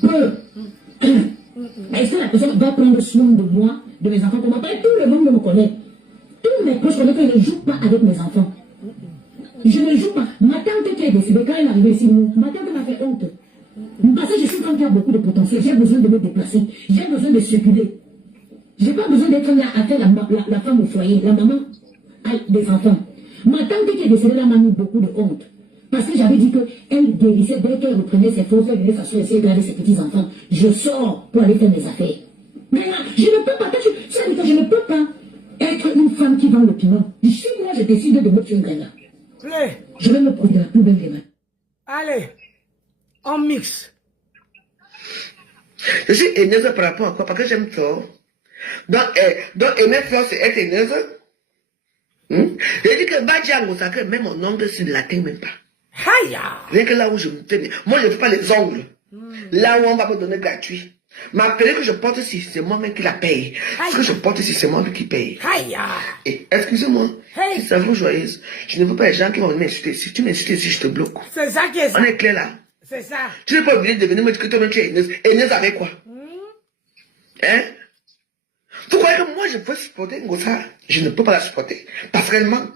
peut, est-ce que la personne va prendre soin de moi, de mes enfants? Pour m'appeler, tout le monde me connaît. Tous mes proches connaissent que je ne joue pas avec mes enfants. Je ne joue pas. Ma tante qui est décédée, quand elle est arrivée ici, ma tante m'a fait honte. Parce que je suis une femme qui a beaucoup de potentiel. J'ai besoin de me déplacer. J'ai besoin de circuler. Je n'ai pas besoin d'être là à faire la femme au foyer, la maman des enfants. Ma tante qui est décédée là m'a mis beaucoup de honte. Parce que j'avais dit qu'elle guérissait dès qu'elle reprenait ses forces, elle venait s'asseoir et garder ses petits-enfants. Je sors pour aller faire mes affaires. Mais là, je ne peux pas. C'est-à-dire que je ne peux pas être une femme qui vend le piment. Si moi je décide de me tuer un gars là, je vais me prendre de la plus belle des mains. Allez, on mixe. Je suis haineuse par rapport à quoi? Parce que j'aime Flore. Donc aimer Flore, c'est être haineuse. J'ai dit que Badjango, ça que même mon ongle, c'est ne l'atteint même pas. Rien que là où je me fais. Moi, je ne fais pas les ongles. Là où on va me donner gratuit. Ma perruque que je porte ici, c'est moi-même qui la paye. Ce que je porte ici, c'est moi-même qui paye. Et excusez-moi, si ça vous joyeuse, je ne veux pas les gens qui vont m'insulter. Si tu m'insultes ici, je te bloque. C'est ça qui est ça. On est clair là. C'est ça. Tu n'es pas obligé de venir me dire que toi-même tu es haineuse. Haineuse avec quoi? Hein? Vous croyez que moi je peux supporter Ngosa? Je ne peux pas la supporter. Parce qu'elle ment.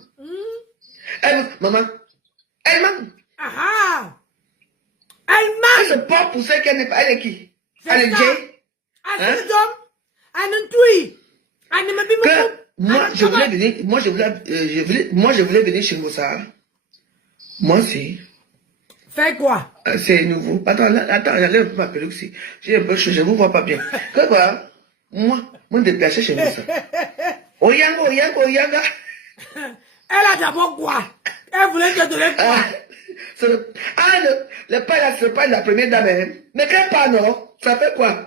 Maman, elle ment. Elle ment. Elle se porte pour celle qu'elle n'est pas. Elle est qui? Elle est Jay? Hein? Je voulais venir, moi je voulais venir chez Moussa. Moi aussi. Fais quoi? C'est nouveau. Attends, j'allais un peu m'appeler aussi. J'ai un peu chaud, je ne vous vois pas bien. Que quoi? Moi déplacer chez Moussa. Oyanga. Elle a d'abord quoi? Elle voulait te donner quoi? Le pas là, c'est pas la première dame. Hein. Mais quel pas, non? Ça fait quoi?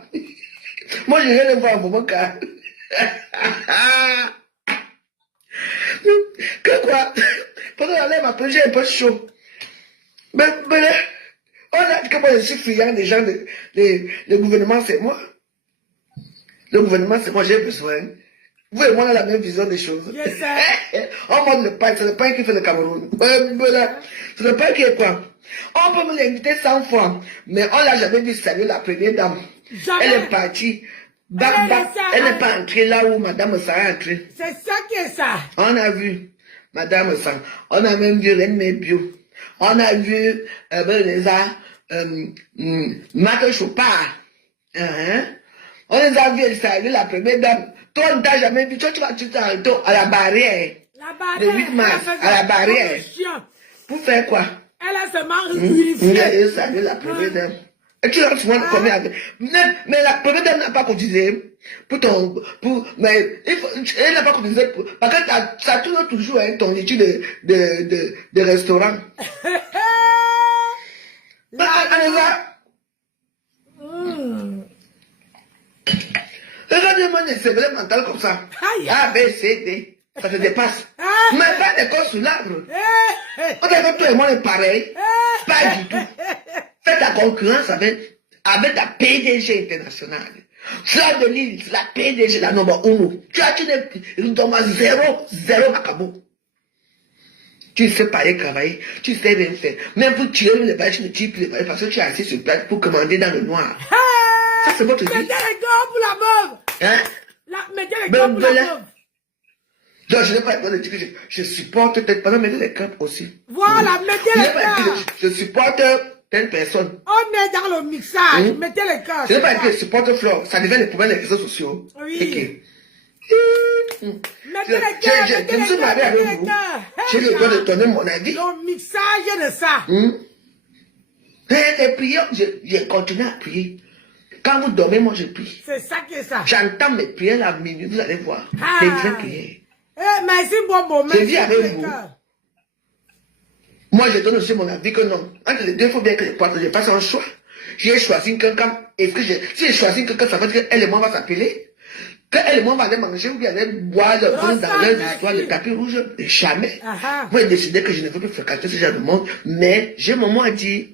Moi, je viens de voir mon cas. Que quoi? Pendant la m'appeler, j'ai un peu chaud. Mais on a dit que moi, je suis friand des gens, le gouvernement, c'est moi. Le gouvernement, c'est moi, j'ai besoin. Vous et moi, on a la même vision des choses. On monte le pain, c'est le pain qui fait le Cameroun. C'est le pain qui est quoi? On peut me l'inviter 100 fois, mais on l'a jamais vu saluer la première dame. Jamais. Elle est partie. Elle n'est pas entrée là où Madame Sarah est entrée. C'est ça qui est ça. On a vu Madame Sarah. On a même vu Reine Bio. On a vu Marc Chopard. On les a vus saluer la première dame. Toi, on ne t'a jamais vu. Toi, tu vas à la barrière. Le 8 mars, à la barrière. Pour faire quoi? Elle a seulement purifié. Elle a salué la première dame. Et tu as souvent combien avec. Mais la première dame n'a pas cotisé. Mais elle n'a pas cotisé. Parce que ça tourne toujours ton étude de restaurant. Regarde-moi des cerveaux mentales comme ça. A, B, C, D. Ça te dépasse. Mais pas d'école sous l'arbre. On dirait que toi et moi, on est pareil. Pas du tout. Fais ta concurrence avec ta PDG internationale. Fleur de Lille, c'est la PDG, la number 1. Tu as zéro macabo. Tu sais pas aller travailler, tu sais rien faire. Même pour tirer les balles, tu ne tires plus les balles parce que tu es assis sur place pour commander dans le noir. Ça, c'est votre vie. Mettez les gants pour la veuve. Hein? Mettez les gants pour la veuve. Donc, je n'ai pas le dire que je supporte peut-être pas mettre les camps aussi. Voilà, mettez les gants. Je supporte telle personne. On est dans le mixage, mettez les gants. Je n'ai pas dit que je supporte Flore, ça devient les problèmes des réseaux sociaux. Oui. Okay. Mettez les gants, je me suis marié avec vous. J'ai le droit de donner mon avis. Le mixage de ça. Les prières, j'ai continué à prier. Quand vous dormez, moi je prie. C'est ça qui est ça. J'entends mes prières à minuit, vous allez voir. Des vraies prières. Merci, Bobo. Je vis avec vous. Moi, je donne aussi mon avis que non. Entre les deux, il faut bien que je fasse un choix. J'ai choisi quelqu'un. Si j'ai choisi quelqu'un, ça veut dire qu'elle et moi va s'appeler. Qu'elle et moi va aller manger ou bien aller boire le vin dans leur histoire, le tapis rouge. Jamais. Moi, j'ai décidé que je ne veux plus fréquenter ce genre de monde. Mais j'ai mon mot à dire.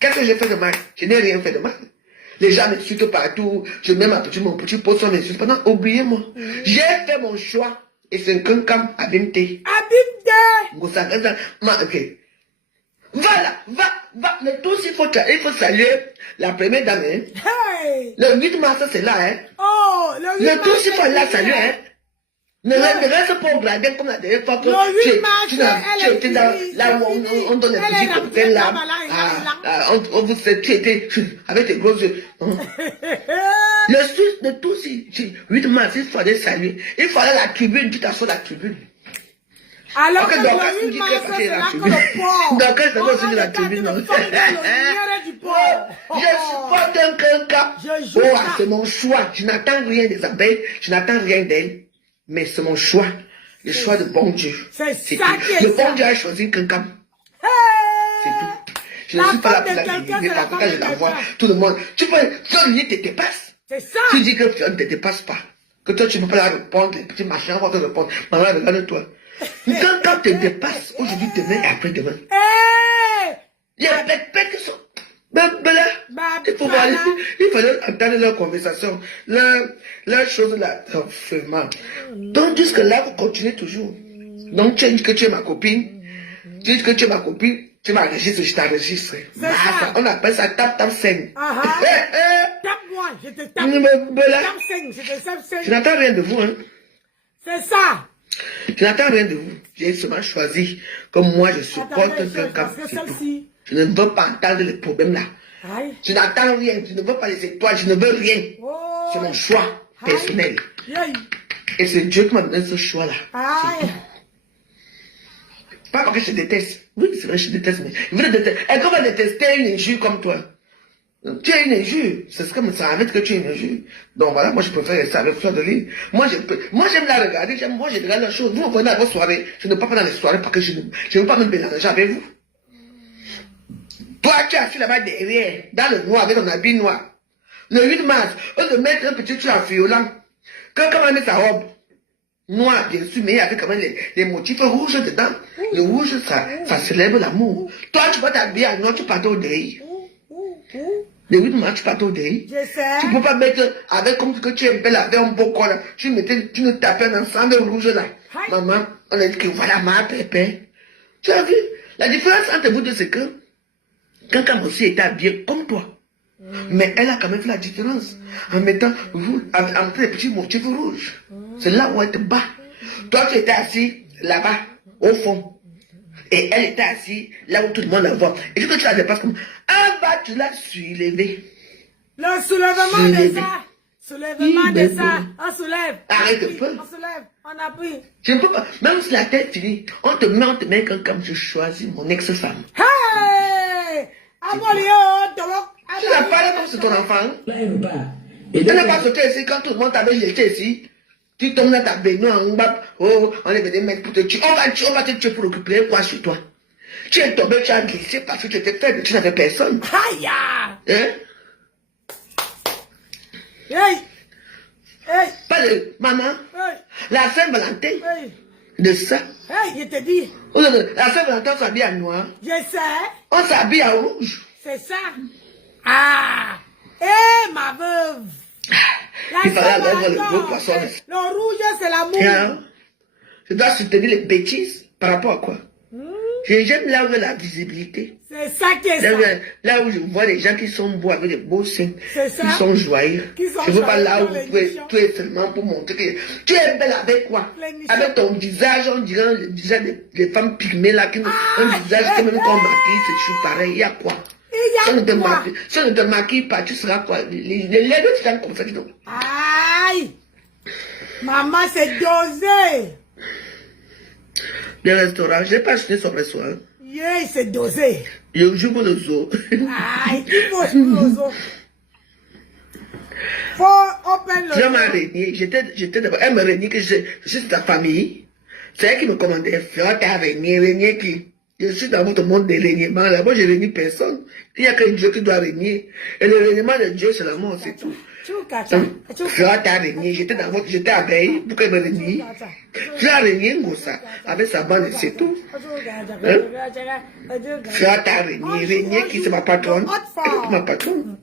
Qu'est-ce que j'ai fait de mal? Je n'ai rien fait de mal. Les gens m'insultent partout. Je mets mon petit poste sur m'insulte. Pendant, oubliez-moi. J'ai fait mon choix. Et c'est quelqu'un à Abimte. Ok. Voilà, va. Mais tous, il faut saluer la première dame. Hein. Hey. Le 8 mars, c'est là. Hein. Oh, le 8 mars. Tous, il faut la saluer. Hein. Ne reste pas au gradin comme la dernière fois que tu étais là où on donne les petits cocktails là. On vous sait, tu étais avec tes gros yeux. Le Suisse de tous, 8 mars, il fallait saluer. Il fallait la tribune, tu t'assois la tribune. Alors que le 8 mars, c'est là que le port. Donc, c'est là que la tribune. Je supporte quelqu'un. Oh, c'est mon choix. Je n'attends rien des abeilles, je n'attends rien d'elle. Mais c'est mon choix. Le choix de bon Dieu. C'est ça qui est le bon Dieu a choisi quelqu'un. C'est tout. Je ne suis pas là pour la diviner, parce que quand je la vois, tout le monde. Tu te dépasses. C'est ça. Tu dis que tu ne te dépasses pas. Que toi, tu ne peux pas la répondre, les petits machins vont te répondre. Maman, regarde-toi. Quand tu te dépasses, aujourd'hui, demain et après-demain. Il y a peut-être que ça. Il fallait entendre leur conversation, leur chose là, vraiment. Donc jusque là, vous continuez toujours. Donc tu dis que tu es ma copine, tu dis que tu es ma copine, tu m'enregistres, je t'enregistre. On appelle ça tap 5. Tape-moi, je te tape. Tap 5, je te tape 5. Je n'attends rien de vous, hein. C'est ça. Je n'attends rien de vous. J'ai seulement choisi comme moi je supporte quelqu'un. Je ne veux pas entendre les problèmes là. Je n'attends rien, je ne veux pas les étoiles, je ne veux rien. C'est mon choix personnel. Et c'est Dieu qui m'a donné ce choix-là. Pas parce que je déteste. Oui, c'est vrai, je déteste, mais je déteste. Et qu'on va détester une injure comme toi. Tu es une injure. C'est comme ça, avec que tu es une injure. Donc voilà, moi je préfère rester avec Fleur de Lys. Moi j'aime la regarder, moi je regarde la chose. Vous venez à vos soirées, je ne pars pas dans les soirées parce que je ne veux pas me mélanger avec vous. Toi, tu es assis là-bas derrière, dans le noir, avec ton habit noir. Le 8 mars, on te met un petit truc en violant. Quand on met sa robe, noire, bien sûr, mais il y avait quand même les motifs rouges dedans. Le rouge, ça célèbre l'amour. Toi, tu vas t'habiller à noir, tu pars au deuil. Le 8 mars, tu pars au deuil. Tu ne peux pas mettre avec comme que tu es belle avec un beau corps là. Tu nous tapais un ensemble rouge là. Maman, on a dit que voilà ma pépé. Tu as vu? La différence entre vous deux, c'est que quand aussi était habillée comme toi. Mais elle a quand même fait la différence en mettant les petits motifs rouges. C'est là où elle te bat. Toi, tu étais assis là-bas, au fond. Et elle était assise là où tout le monde la voit. Et que tu la dépasses comme tu l'as soulevé. Le soulèvement de ça. Soulèvement de ça. On soulève. Arrête de peu. On soulève. On appuie. Je ne peux pas. Même si la tête finit, on te met comme je choisis mon ex-femme. Hey! Tu n'as pas l'air comme c'est ton enfant. Elle n'a pas sauté ici quand tout le monde t'avait jeté ici. Tu tombes dans ta baignoire en bas. Oh, on est venu mettre pour te tuer. On va te tuer pour récupérer quoi sur toi? Tu es tombé, tu as glissé parce que tu étais faible, tu n'avais personne. Aïe! Hein? Hey! Hey! Pas de maman. Hey! La Saint-Valentin. Hey! De ça. Hey, je te dis. La Saint-Valentin, on s'habille en noir. Je sais. On s'habille en rouge. C'est ça. Ah! Eh, ma veuve! Il fallait avoir le gros poisson. Le rouge, c'est l'amour. Je dois soutenir les bêtises par rapport à quoi? J'aime là où il y a la visibilité. C'est ça qui est ça. Là où je vois les gens qui sont beaux avec des beaux seins, qui sont joyeux. Je ne veux pas là où tu es seulement pour montrer que tu es belle avec quoi? Avec ton visage, on dirait le visage des femmes pygmées là, un visage que même qu'on maquille, c'est toujours pareil. Il y a quoi? Si on ne te maquille pas, tu seras quoi? Les lèvres seront comme ça, dis donc. Aïe! Maman, c'est dosé! Le restaurant, je n'ai pas acheté son restaurant. Yeah, c'est dosé. Je joue pour le zoo. Aïe, il faut jouer pour le zoo. Faut open le zoo. Je m'ai régné. J'étais d'abord. Elle me régnait que je suis de ta famille. C'est elle qui me commandait. Faire ta régner qui? Je suis dans votre monde de régnement. Là-bas, je règne personne. Il n'y a qu'un Dieu qui doit régner. Et le règnement de Dieu, c'est l'amour, c'est tout. Fleur t'a régné, j'étais abeille pour qu'elle me règne. Fleur a régné, Ngossa, avec sa bande, c'est tout. Fleur t'a régné, qui c'est ma patronne. Ma patronne.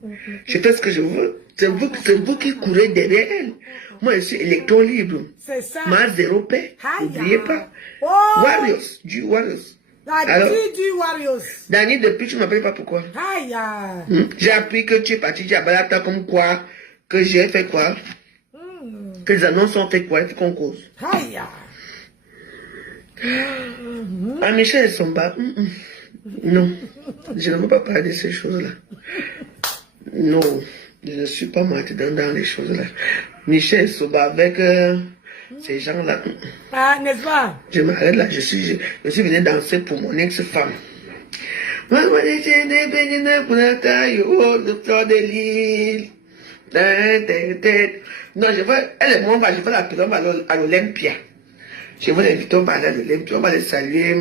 Je fais ce que je veux. C'est vous qui courez derrière elle. Moi, je suis électron libre. C'est ça. Ma zéro paix. N'oubliez pas. Warriors, du Warriors. Alors, du Warriors. Dani, depuis, tu ne m'appelles pas pourquoi. J'ai appris que tu es parti à Balata comme quoi. Que j'ai fait quoi? Que les annonces ont fait quoi? Il faut qu'on cause. Ah, Michel Somba. Non, je ne veux pas parler de ces choses-là. Non, je ne suis pas maintenant dans les choses-là. Michel Somba avec ces gens-là. Ah, n'est-ce pas? Je m'arrête là, je suis venu danser pour mon ex-femme. Non, elle est mon je vais l'appeler à l'Olympia. Je vais l'inviter à l'Olympia, on va les saluer.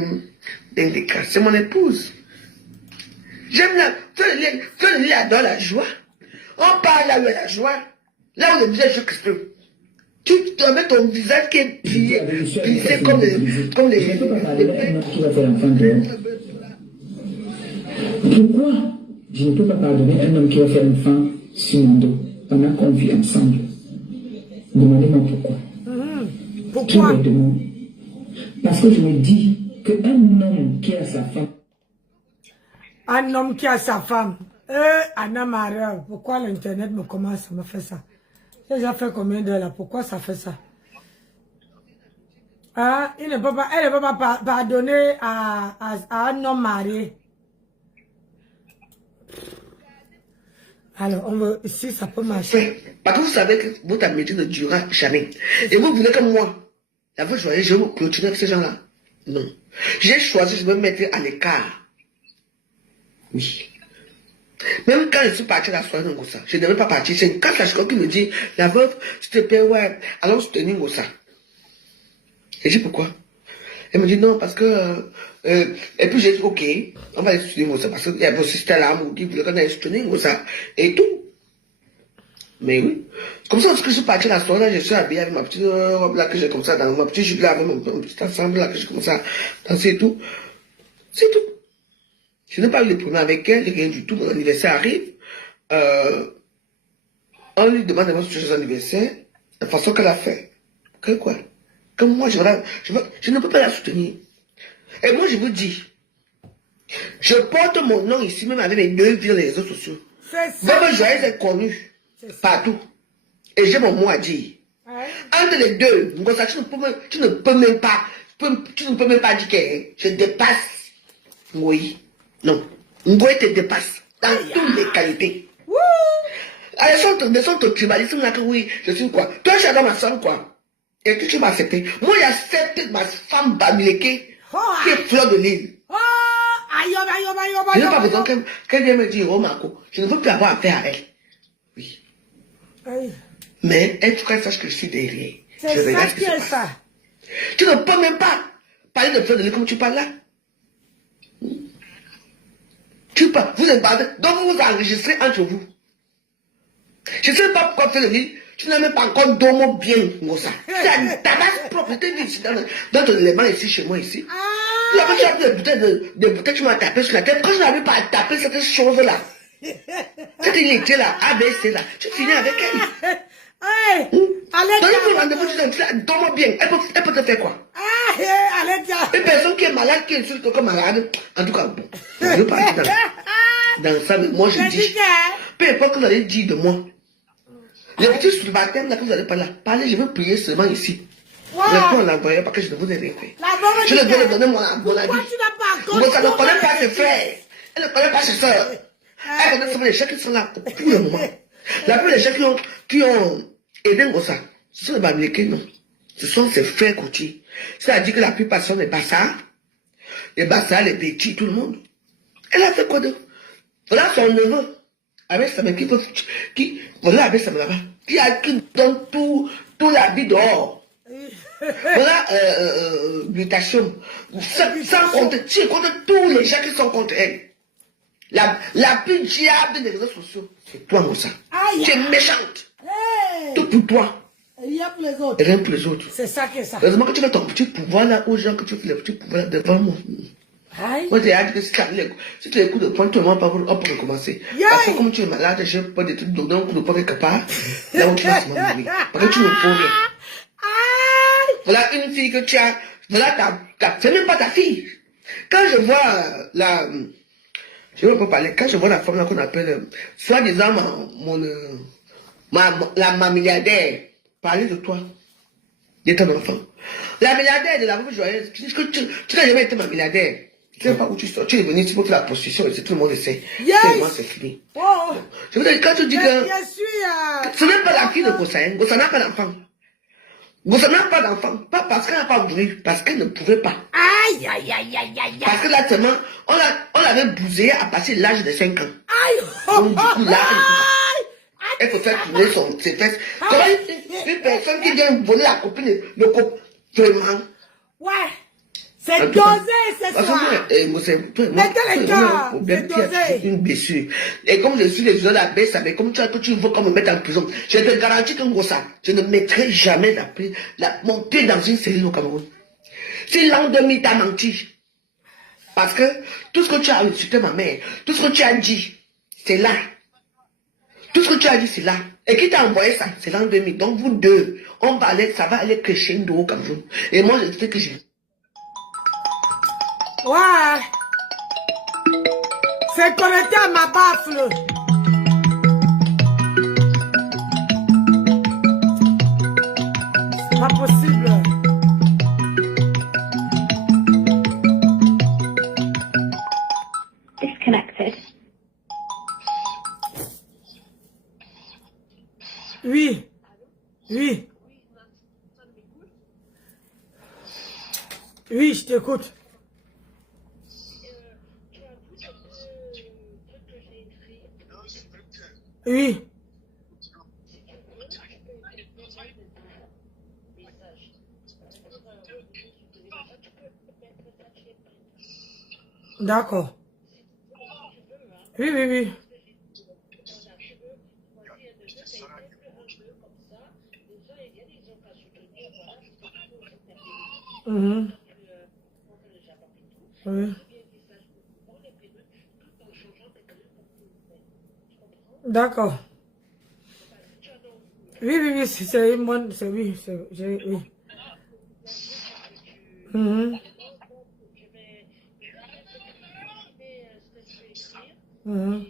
C'est mon épouse. J'aime la. Feu adore la joie. On parle là où il y a la joie. Là où le visage est crispé. Tu dois mettre ton visage qui est plissé comme les. Pourquoi je ne peux pas pardonner un homme qui va faire une femme sur mon dos pendant qu'on vit ensemble? Demandez-moi pourquoi. Pourquoi? Je me demande. Parce que je me dis qu'un homme qui a sa femme. Un homme qui a sa femme. Anna Maria, pourquoi l'internet me commence à me faire ça? J'ai déjà fait combien d'heures là? Pourquoi ça fait ça? Ah, elle ne peut pas pardonner à un homme marié. Alors, on veut, ici, ça peut marcher. Parce que vous savez que votre amitié ne durera jamais. Et vous voulez comme moi. La fois, je vais vous clôturer avec ces gens-là. Non. J'ai choisi de me mettre à l'écart. Oui. Même quand je suis parti à la soirée de Ngossa, je ne devais pas partir. C'est quand la chico qui me dit, la veuve, s'il te plaît, ouais, allons soutenir Ngossa. Et j'ai dit pourquoi? Elle me dit non, parce que. Et puis j'ai dit, ok, on va aller soutenir Ngossa. Parce qu'il y a vos sisters là qui voulaient qu'on aille soutenir Ngossa. Et tout. Mais oui. Comme ça, lorsque je suis parti à la soirée, je suis habillé avec ma petite robe là que j'ai comme ça, dans ma petite jupe là, avec mon petit ensemble là que j'ai comme ça, danser et tout. C'est tout. Je n'ai pas eu de problème avec elle, rien du tout. Mon anniversaire arrive. On lui demande de me soutenir son anniversaire, la façon qu'elle a fait. Que quoi? Comme moi, je ne peux pas la soutenir. Et moi, je vous dis, je porte mon nom ici, même avec mes 2 vies dans les réseaux sociaux. Votre joyeuse est connue partout. Et j'ai mon mot à dire. Ouais. Entre les deux, Ngossa, tu ne peux même pas dire que je dépasse. Oui. Non. Ngoy te dépasse dans toutes les qualités. Elles sont tribalistes là que oui, je suis quoi. Toi, je suis dans ma soeur quoi. Et tu m'as accepté. Moi, j'accepte ma femme Bamileke qui est fleur de l'île. Je n'ai pas besoin qu'elle vienne me dire, oh Marco, je ne veux plus avoir affaire à elle. Oui. Mais elle faut qu'elle sache que je suis derrière. C'est ça qui est ça. Tu ne peux même pas parler de fleur de l'île comme tu parles là. Tu peux, vous êtes basé, donc vous vous enregistrez entre vous. Je ne sais pas pourquoi faire le lit. Tu n'as même pas encore dormi bien, Ngossa. C'est ta base propre. Je t'ai dit ici, dans ton élément ici, chez moi, ici. Tu as fait des bouteilles, tu m'as tapé sur la tête. Quand je n'avais pas à taper cette chose-là, cette unité là, ABC là, tu finis avec elle. Dans une rendez-vous, tu dis, dormi bien. Elle peut te faire quoi? Une personne qui est malade, qui est sur comme malade, en tout cas, bon, je ne veux pas aller dans ça, mais moi je dis, peu importe ce que vous allez dire de moi. Les petits sur le baptême, là, que vous n'allez pas là. Parlez, je veux prier seulement ici. Je ne peux l'envoyer parce que je ne vous ai rien fait. Je ne vais donner mon avis. Ngossa ne connaît pas ses frères. Elle ne connaît pas ses soeurs. Elle connaît seulement les gens qui sont là pour le moment. La plupart des gens qui ont aidé Ngossa, ce sont les Bamileke, non. Ce sont ses frères côtiers. C'est-à-dire que la plupart sont les Bassards, les petits, tout le monde. Elle a fait quoi de? Voilà son neveu. Avec sa mère voilà avec sa mère là-bas. Qui donne tout l'habit dehors. Voilà, mutation. Sans compter, tu comptes tous les gens qui sont contre elle. La plus diable des réseaux sociaux, c'est toi, Ngossa. Tu es méchante. Tout pour toi. Rien pour les autres. Rien pour les autres. C'est ça que ça. Heureusement que tu fais ton petit pouvoir là aux gens que tu fais le petit pouvoir là devant moi. Moi, j'ai dit que si tu as les coups de poing, tout le monde on peut recommencer. Parce que comme tu es malade, je n'ai pas de trucs, donc un coup de poing quelque part, là où tu vas se m'ennuyer. Parce que tu me poses. Voilà une fille que tu as, voilà c'est même pas ta fille. Quand je vois je ne peux pas parler, quand je vois la femme là qu'on appelle, soi-disant ma milliardaire, parler de toi, de ton enfant. La milliardaire de la veuve joyeuse, tu n'as jamais été ma milliardaire. Tu ne sais pas où tu sors, tu es venu ici pour faire la prostitution, et tout le monde le sait. Moi, c'est fini. Je veux dire, quand tu dis que ce n'est pas la fille de Ngossa, Ngossa n'a pas d'enfant. Ngossa n'a pas d'enfant, pas parce qu'elle n'a pas voulu, parce qu'elle ne pouvait pas. Parce que là, seulement, on l'avait bousillé à passer l'âge de 5 ans. Donc, du coup, là, elle peut faire tourner ses fesses. Comment une personne qui vient voler la copine, le copain, vraiment. Ouais. C'est dosé, c'est ça. Mettez les gars, c'est dosé. Une blessure. Et comme je suis les gens de la baisse, mais comme tu veux qu'on me mette en prison, je te garantis que Ngossa, je ne mettrai jamais mon pied dans une cellule au Cameroun. Si l'an 2000 t'a menti, parce que tout ce que tu as insulté ma mère, tout ce que tu as dit, c'est là. Tout ce que tu as dit, c'est là. Et qui t'a envoyé ça? C'est l'an 2000. Donc vous deux, ça va aller crescendo au Cameroun. Et moi, je sais que j'ai... Ouais. C'est connecté à ma baffle. C'est pas possible. Disconnected. Oui. Oui. Oui, je t'écoute. Oui. D'accord. Oui, oui, oui. Mhm. Oui. D'accord. Oui, oui, oui, c'est une bonne, c'est oui, oui. Mhm. Mhm.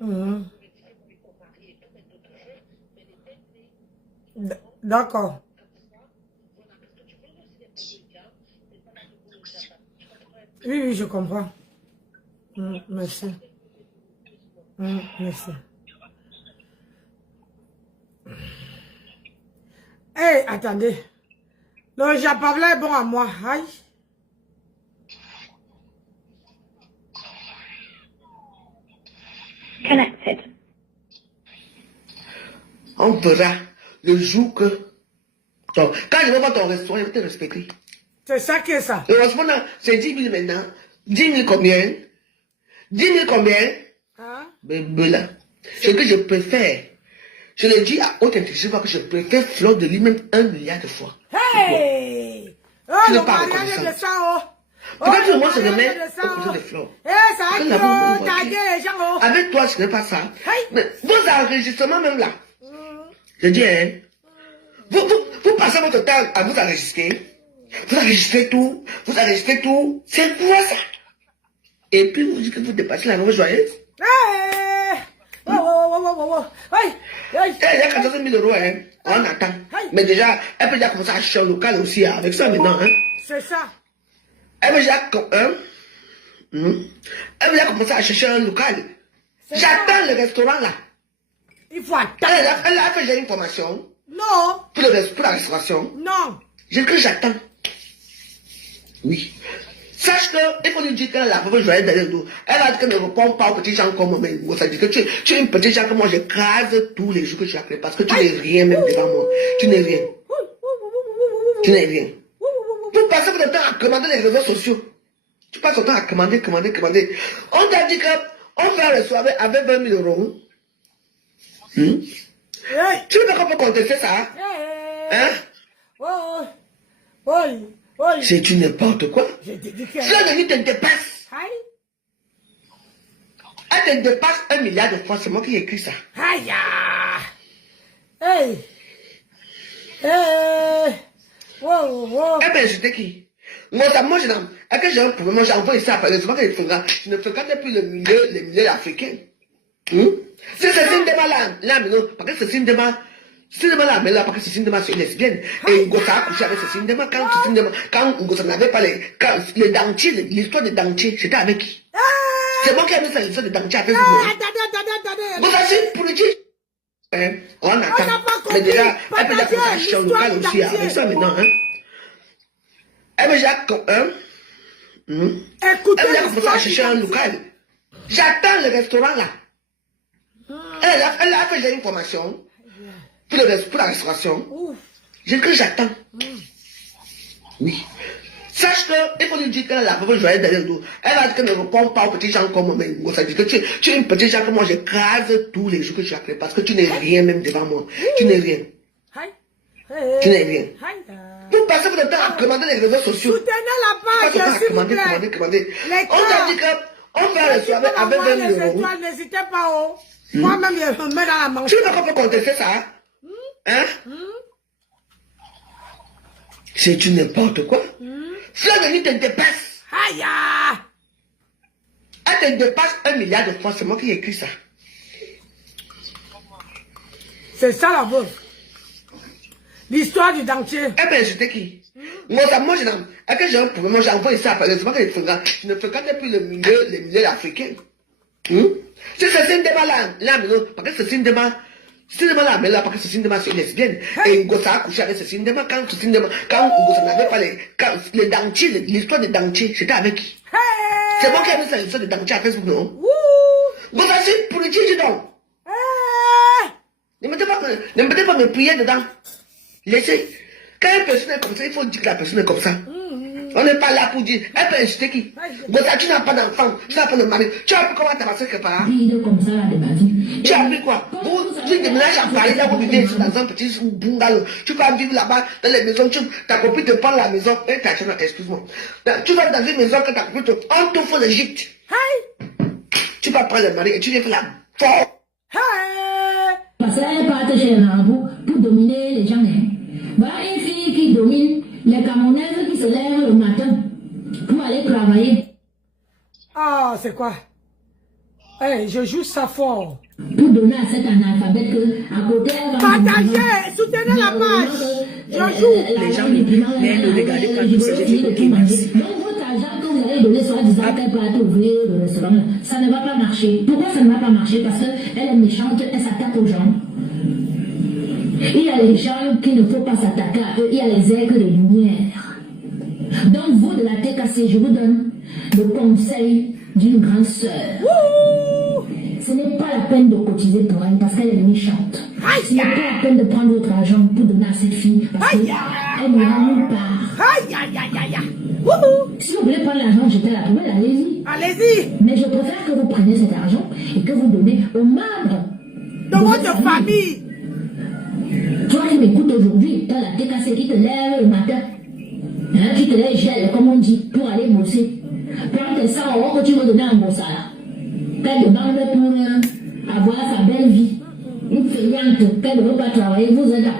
Mhm. D'accord. Oui, oui, je comprends. Merci. Merci. Hey, attendez. Le Japon est bon à moi. Aïe. Connected. On verra le jour que... Donc, quand je vais voir ton restaurant, je vais te respecter. C'est ça qui est ça. Le restaurant, c'est 10 000 maintenant. 10 000 combien? 10 000 combien? Hein? Bébé là. Ce que je préfère, je le dis à haute intelligence que je préfère Fleur de Lys même 1 milliard de fois. Hey! Oh, Tu le n'es pas mariage reconnaissant. de ça, oh! Pourquoi tu le moi se mariage remet de ça, au côté oh. de Fleur? Eh, ça a Quand dit, la oh, bonne t'as voiture. dit les gens, oh! Avec toi, ce n'est pas ça. Hey. Mais vos enregistrements même là, je dis, hein, vous passez votre temps à vous enregistrer. Vous enregistrez tout. Vous enregistrez tout. C'est quoi ça? Et puis vous dites que vous dépassez la nouvelle joyeuse. Hey! Oh, oh, oh, oh, oh, oh. Hey! Hey! Il y a 14 000 euros, hein. On attend. Mais déjà, elle peut déjà commencer à acheter un local aussi avec ça maintenant, hein. C'est ça. Elle peut déjà, elle peut déjà commencer à chercher un local. J'attends le restaurant là. Il faut attendre. Elle a fait déjà une formation Non. pour la restauration. Non. J'ai que j'attends. Oui. Sache qu'il faut lui dire qu'elle a la première joyeuse derrière le dos. Elle a dit qu'elle ne répond pas aux petits gens comme moi. Ça dit que tu es une petite gens comme moi, j'écrase tous les jours que tu as créé parce que tu n'es rien même devant moi. Tu n'es rien. Tu n'es rien. Vous passez votre temps à commander les réseaux sociaux. Tu passes ton temps à commander. On t'a dit qu'on fait le soir avec 20 000 euros. Hey! Tu veux pas qu'on peut contester ça? Hein? Oh, oh, oh. C'est du n'importe quoi. Je te dis que... Fleur de Lys te dépasse. Aïe. Elle te dépasse 1 milliard de fois. C'est moi qui ai écrit ça. Aïe. Hey. Hey. Wow, wow. Eh bien, c'était qui? Moi, je n'en... Est-ce que j'ai un problème? Moi, j'envoie ici après. C'est pas que je ne fréquente plus les milieux africains. C'est Cécile là, mais non, parce que Cécile Dema là, mais là, parce que Cécile Dema, c'est une lesbienne. Et Ngosa a couché avec Cécile Dema quand Ngosa n'avait pas les dentiers, l'histoire des dentiers, c'était avec qui? C'est moi qui ai mis ça, l'histoire des dentiers avec vous. Attendez. Ngosa, c'est pour le dire. On attend. Mais déjà, elle peut déjà commencer à acheter un local aussi avec ça maintenant, hein. Elle peut déjà, elle peut déjà commencer à chercher un local. J'attends le restaurant là. Elle a fait déjà une formation pour la restauration. J'ai que j'attends. Oui. Sache qu'il faut lui dire qu'elle a la première joyeuse derrière le dos. Elle a dit qu'elle ne répond pas aux petits gens comme moi. Ça dit que tu es une petite gens comme moi, j'écrase tous les jours que tu as créé parce que tu n'es rien même devant moi. Tu n'es rien. Tu n'es rien. Vous passez votre temps à commander les réseaux sociaux. Soutenez la page, s'il vous plaît. Commander. On t'a dit qu'on fait le soir avec 20 000 euros. N'hésitez pas, oh. Moi-même, je me mets dans la manche. Tu veux pas qu'on peut contester ça? Hein? C'est du n'importe quoi. Fleur de Lys te dépasse. Aïe. Elle te dépasse 1 milliard de fois. C'est moi qui ai écrit ça. C'est ça la veuve. L'histoire du dentier. Eh ben, j'étais qui? Moi, j'ai un problème, j'ai envoyé ça, parce que je ne fréquente plus les milieux africains. C'est ce cinéma là, parce que ce cinéma là, mais là, parce que ce cinéma, c'est lesbienne. Et Ngosa a couché avec ce cinéma, quand Ngosa n'avait pas les dentiers, l'histoire des dentiers, c'était avec qui? C'est moi qui ai mis ça, l'histoire des dentiers à Facebook, non? Ngosa, c'est pour le tige, donc. Ne mettez pas mes prières dedans. Laissez. Quand une personne est comme ça, il faut dire que la personne est comme ça. On n'est pas là pour dire, eh ben, j'étais qui? Ngosa, tu n'as pas d'enfant, tu n'as pas de mari. Tu as appris comment t'as passé quelque part? Comme ça, de ma vie. Tu as appris quoi? Tu déménages à Paris, là, vous vivez dans un petit bungalow. Tu vas vivre là-bas, dans les maisons, ta copine te prend la maison. Excuse-moi. Tu vas dans une maison que ta copine te... On te fout l'Égypte. Tu vas prendre le mari et tu viens faire la force. Parce qu'elle part chez Rambou pour dominer les gens. Voilà une fille qui domine les Camerounaises qui se lèvent le matin pour aller travailler. Ah, c'est quoi? Hey, je joue ça fort. Pour donner à cet analphabète que à côté elle va... Partagez, soutenez la page. Je joue. Les gens ne regardez pas tout ce qui est. Donc votre argent que vous allez donner soi-disant qu'elle peut être ouvrir le restaurant, ça ne va pas marcher. Pourquoi ça ne va pas marcher? Parce qu'elle est méchante, elle s'attaque aux gens. Il y a les gens qui ne faut pas s'attaquer à eux, il y a les aigles de lumière. Donc vous de la TKC, je vous donne le conseil d'une grande sœur. Ce n'est pas la peine de cotiser pour elle parce qu'elle est méchante. Ce n'est pas la peine de prendre votre argent pour donner à cette fille parce qu'elle n'ira nulle part. Si vous voulez prendre l'argent, jetez la poubelle, allez-y. Allez-y. Mais je préfère que vous preniez cet argent et que vous donnez aux membres de votre famille. Toi qui m'écoutes aujourd'hui, tu as la TKC qui te lève le matin, qui te lève gel, comme on dit, pour aller bosser. Prends tes 100 € que tu veux donner à Ngosa là. Qu'elle demande pour avoir sa belle vie. Une feignante, qu'elle ne veut pas travailler, vous êtes là.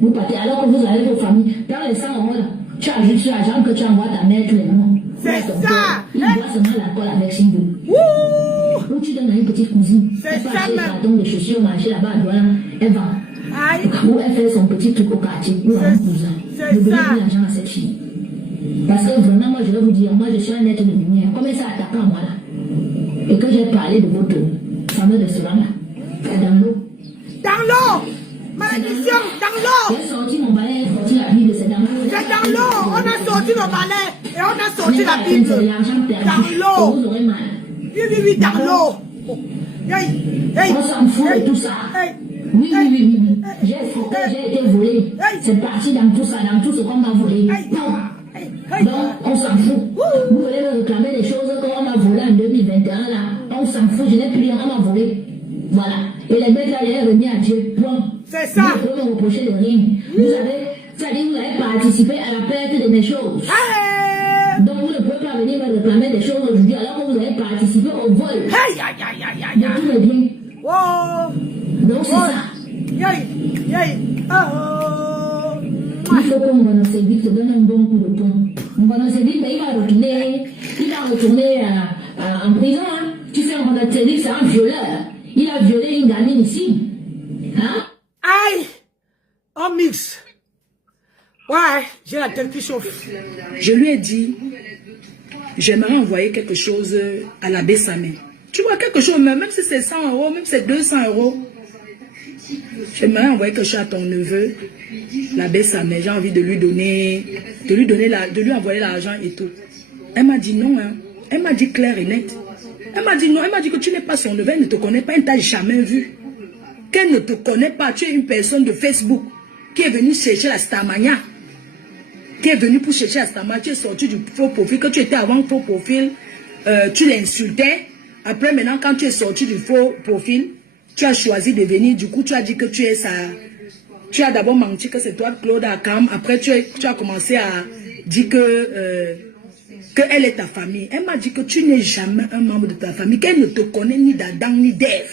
Vous partez alors que vous avez vos familles. Prends les 100 € là. Tu ajoutes sur l'argent que tu envoies ta mère tous les mois. C'est ça. Il doit seulement l'alcool avec Shingo. Ou tu donnes à une petite cousine. Elle peut acheter un carton de chaussures, marcher là-bas à Douala, elle vend. Ou elle fait son petit truc au quartier, ou à un cousin. Ne donnez plus l'argent à cette fille. Parce que vraiment, moi je vais vous dire, moi je suis un être de lumière. Comme ça attaque à moi là. Et que j'ai parlé de votre fameux restaurant là. Dans l'eau. Dans l'eau. Malédiction, dans l'eau. J'ai sorti mon balai, j'ai sorti la Bible, c'est dans l'eau. C'est dans l'eau. On a sorti nos balais et on a sorti la Bible. Dans l'eau. Vous aurez mal. Oui, dans l'eau. On s'en fout de tout ça. Oui. J'ai été volé. C'est parti dans tout ça, dans tout ce qu'on m'a volé. Donc, on s'en fout. Vous voulez me réclamer des choses qu'on m'a volées en 2021 là. On s'en fout, je n'ai plus rien, on m'a volé. Voilà. Et les mecs là, ils ont remis à Dieu. Point. C'est ça. Vous pouvez me reprocher de rien. Vous avez participé à la perte de mes choses. Donc vous ne pouvez pas venir me réclamer des choses aujourd'hui alors que vous avez participé au vol. De tous les biens. Donc c'est ça. Il faut qu'on va se donne un bon coup de poing. On va se dire, mais il va retourner en prison. Hein. Tu sais, on va te dire que c'est un violeur. Il a violé une gamine ici. Hein? Aïe! On mixe. Ouais, j'ai la tête qui chauffe. Je lui ai dit, j'aimerais envoyer quelque chose à l'abbé Samé. Tu vois, quelque chose, même si c'est 100 €, même si c'est 200 €. J'aimerais envoyer quelque chose à ton neveu, l'abbé Samé. J'ai envie de lui donner, de lui envoyer l'argent et tout. Elle m'a dit non, hein. Elle m'a dit clair et net. Elle m'a dit non, elle m'a dit que tu n'es pas son neveu, elle ne te connaît pas, elle ne t'a jamais vu. Qu'elle ne te connaît pas, tu es une personne de Facebook qui est venue chercher la Starmania. Qui est venue pour chercher la Starmania, tu es sorti du faux profil, que tu étais avant le faux profil, tu l'insultais. Après, maintenant, quand tu es sorti du faux profil, tu as choisi de venir, du coup, tu as dit que tu es sa... Tu as d'abord menti que c'est toi, Claude Akam. Après, tu as commencé à dire qu'elle est ta famille. Elle m'a dit que tu n'es jamais un membre de ta famille, qu'elle ne te connaît ni d'Adam ni d'Ève.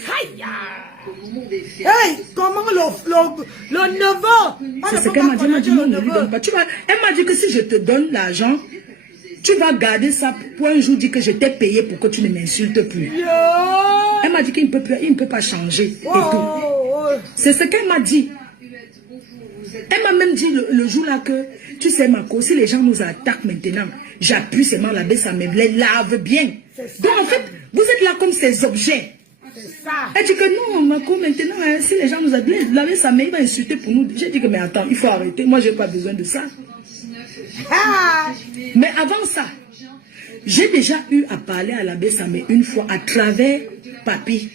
Hey, comment le neveu? C'est ce qu'elle m'a dit. Elle m'a dit non, ne lui donne pas. Tu vois, elle m'a dit que si je te donne l'argent, tu vas garder ça pour un jour dire que je t'ai payé pour que tu ne m'insultes plus. Elle m'a dit qu'il ne peut pas changer et tout. C'est ce qu'elle m'a dit. Elle m'a même dit le jour là que, tu sais Marco, si les gens nous attaquent maintenant, j'appuie seulement la baisse, ça me les lave bien. Donc en fait, vous êtes là comme ces objets. C'est ça. Elle dit que non, Marco, maintenant, hein, si les gens nous attaquent, la baisse, ça me va insulter pour nous. J'ai dit que mais attends, il faut arrêter. Moi, j'ai pas besoin de ça. Mais avant ça, j'ai déjà eu à parler à l'abbé Samé une fois à travers Papi.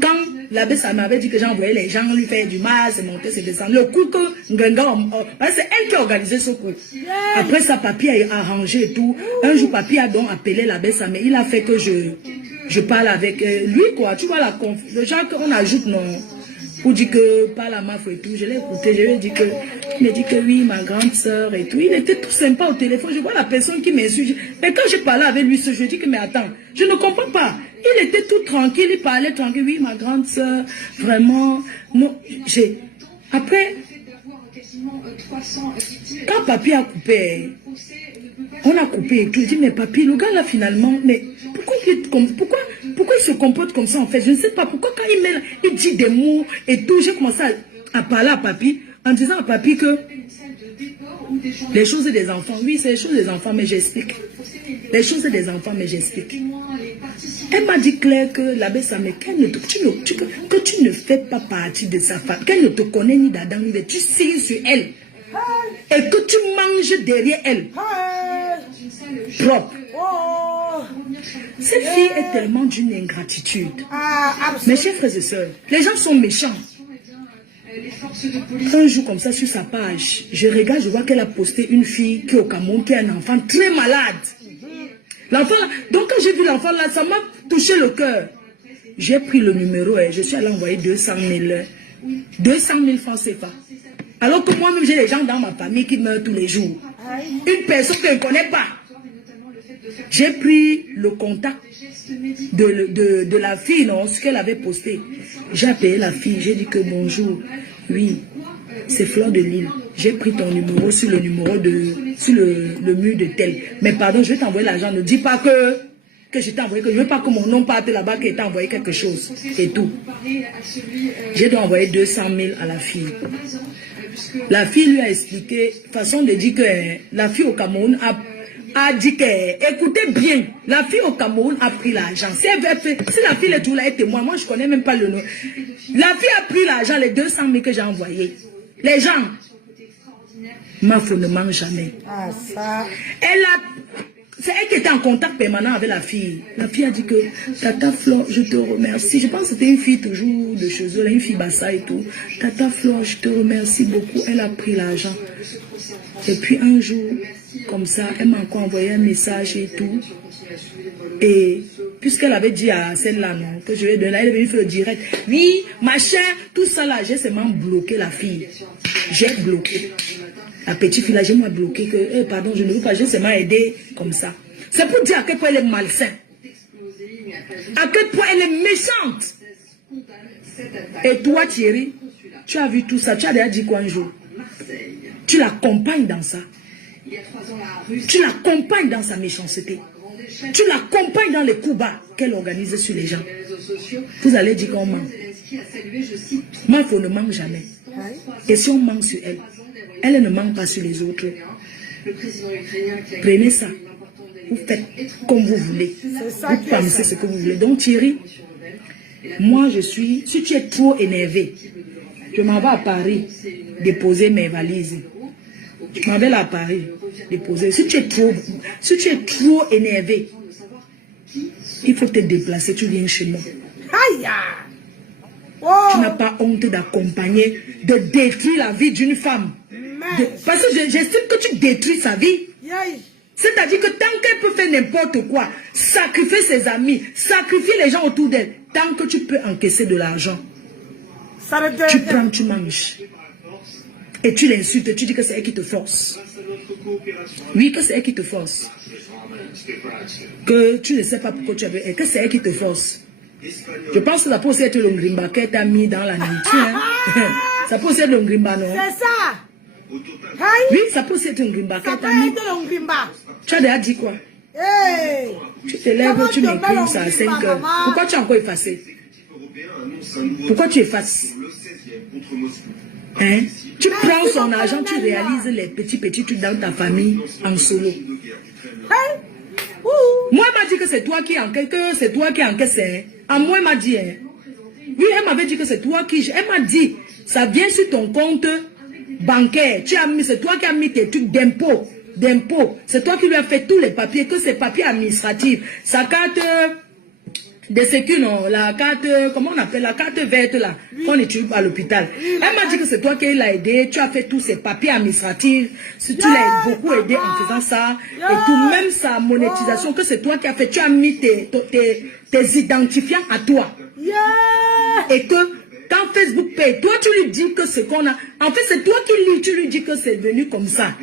Quand l'abbé Samé m'avait dit que j'envoyais les gens lui faire du mal, c'est monter, c'est descendre. Le coup que Ngenga, c'est elle qui a organisé ce coup. Après ça, Papi a arrangé et tout. Un jour, Papi a donc appelé l'abbé Samé. Il a fait que je parle avec lui, quoi. Tu vois, le genre qu'on ajoute, non. Pour dire que pas la mafia et tout, je l'ai écouté, je lui ai dit que, il m'a dit que oui, ma grande soeur et tout. Il était tout sympa au téléphone, je vois la personne qui m'insulte. Mais quand j'ai parlé avec lui, je lui ai dit que, mais attends, je ne comprends pas. Il était tout tranquille, il parlait tranquille, oui, ma grande soeur, vraiment, non, après, quand Papi a coupé, on a coupé et tout, je dis, mais Papi, le gars là finalement, mais pourquoi il se comporte comme ça en fait? Je ne sais pas pourquoi quand il dit des mots et tout, j'ai commencé à parler à Papi, en disant à Papi que les choses des enfants, oui c'est les choses des enfants, mais j'explique. Les choses des enfants, mais j'explique. Elle m'a dit clair que l'abbé Samé, que tu ne fais pas partie de sa femme, qu'elle ne te connaît ni d'Adam ni de, tu signes sur elle. Et que tu manges derrière elle. Propre. Cette fille est tellement d'une ingratitude. Mes chers frères et sœurs, les gens sont méchants. Un jour comme ça sur sa page, je regarde, je vois qu'elle a posté une fille qui est au Cameroun, qui est un enfant très malade. L'enfant là, donc quand j'ai vu l'enfant là, ça m'a touché le cœur. J'ai pris le numéro et je suis allé envoyer 200 000 francs CFA. Alors que moi-même j'ai des gens dans ma famille qui meurent tous les jours. Une personne que je ne connais pas. J'ai pris le contact de la fille, non, ce qu'elle avait posté. J'ai appelé la fille, j'ai dit que bonjour, oui, c'est Fleur de Lille. J'ai pris ton numéro sur le numéro sur le mur de tel. Mais pardon, je vais t'envoyer l'argent. Ne dis pas que je t'ai envoyé, que je ne veux pas que mon nom parte là-bas, qu'il t'a envoyé quelque chose. Et tout. J'ai donc envoyé 200 000 à la fille. La fille lui a expliqué, façon de dire que la fille au Cameroun a dit que, écoutez bien, la fille au Cameroun a pris l'argent. Si la fille est toujours là, elle est témoin, moi je ne connais même pas le nom. La fille a pris l'argent, les 200 000 que j'ai envoyés. Les gens, Mafo ne mange jamais. C'est elle qui était en contact permanent avec la fille. La fille a dit que, Tata Flore, je te remercie. Je pense que c'était une fille toujours de chez eux, une fille Bassa et tout. Tata Flore, je te remercie beaucoup. Elle a pris l'argent. Et puis un jour, comme ça, elle m'a encore envoyé un message et tout. Et puisqu'elle avait dit à celle-là, non, que je vais donner, elle est venue faire le direct. Oui, ma chère, tout ça là, j'ai seulement bloqué la fille. J'ai bloqué. La petite fille là, j'ai moi bloqué que, pardon, je ne veux pas, j'ai seulement aidé comme ça. C'est pour dire à quel point elle est malsaine. À quel point elle est méchante. Et toi, Thierry, tu as vu tout ça, tu as déjà dit quoi un jour? Tu l'accompagnes dans ça. Tu l'accompagnes dans sa méchanceté. Tu l'accompagnes dans les coups bas qu'elle organise sur les gens. Vous allez dire qu'on ment. Mafo ne ment jamais. Et si on ment sur elle, elle ne ment pas sur les autres. Prenez ça. Vous faites comme vous voulez. Vous pensez ce que vous voulez. Donc Thierry, moi je suis... Si tu es trop énervé, je m'en vais à Paris déposer mes valises. Je m'en vais à Paris déposer. Si tu es trop énervé, il faut te déplacer. Tu viens chez moi. Tu n'as pas honte d'accompagner, de détruire la vie d'une femme. Parce que j'estime que tu détruis sa vie. C'est-à-dire que tant qu'elle peut faire n'importe quoi, sacrifier ses amis, sacrifier les gens autour d'elle, tant que tu peux encaisser de l'argent, tu prends, tu manges. Et tu l'insultes, tu dis que c'est elle qui te force. Oui, que c'est elle qui te force. Que tu ne sais pas pourquoi tu avais elle, que c'est elle qui te force. Je pense que ça peut aussi être le Ngrimba qu'elle t'a mis dans la nourriture. Hein. Ça peut aussi être le Ngrimba, non? C'est ça. Oui, ça peut aussi être un Ngrimba qu'elle t'a mis. Tu as déjà dit quoi? Tu te lèves, tu m'écris ça à 5 heures. Pourquoi tu as encore effacé? Pourquoi tu effaces? Hein? Tu prends son argent, tu réalises les petits trucs dans ta famille en solo. Hein? Moi, elle m'a dit que c'est toi qui encaisse. À moi, elle m'a dit. Hein? Oui, elle m'avait dit que c'est toi qui... Elle m'a dit, ça vient sur ton compte bancaire. C'est toi qui as mis tes trucs d'impôt. C'est toi qui lui as fait tous les papiers, que ces papiers administratifs. Sa carte de sécu, non, la carte, comment on appelle, la carte verte là, qu'on utilise à l'hôpital. Elle m'a dit que c'est toi qui l'as aidé, tu as fait tous ces papiers administratifs, si tu l'as beaucoup aidé en faisant ça, et tout, même sa monétisation, que c'est toi qui as fait, tu as mis tes identifiants à toi. Et que quand Facebook paye, toi tu lui dis que ce qu'on a, en fait c'est toi tu lui dis que c'est venu comme ça.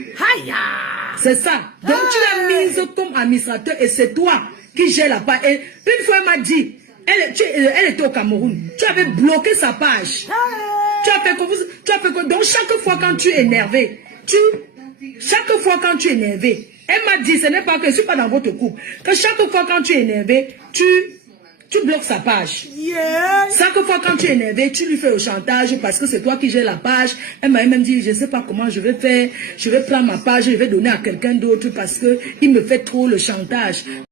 C'est ça. Donc tu l'as mise comme administrateur et c'est toi qui gère la page. Et une fois elle m'a dit, elle était au Cameroun, tu avais bloqué sa page. Tu as fait quoi? Donc chaque fois quand tu es énervé, elle m'a dit, ce n'est pas que je ne suis pas dans votre couple, que chaque fois quand tu es énervé, tu bloques sa page. Chaque fois quand tu es énervé, tu lui fais au chantage parce que c'est toi qui gères la page. Elle m'a même dit, je ne sais pas comment je vais faire. Je vais prendre ma page, je vais donner à quelqu'un d'autre parce qu'il me fait trop le chantage.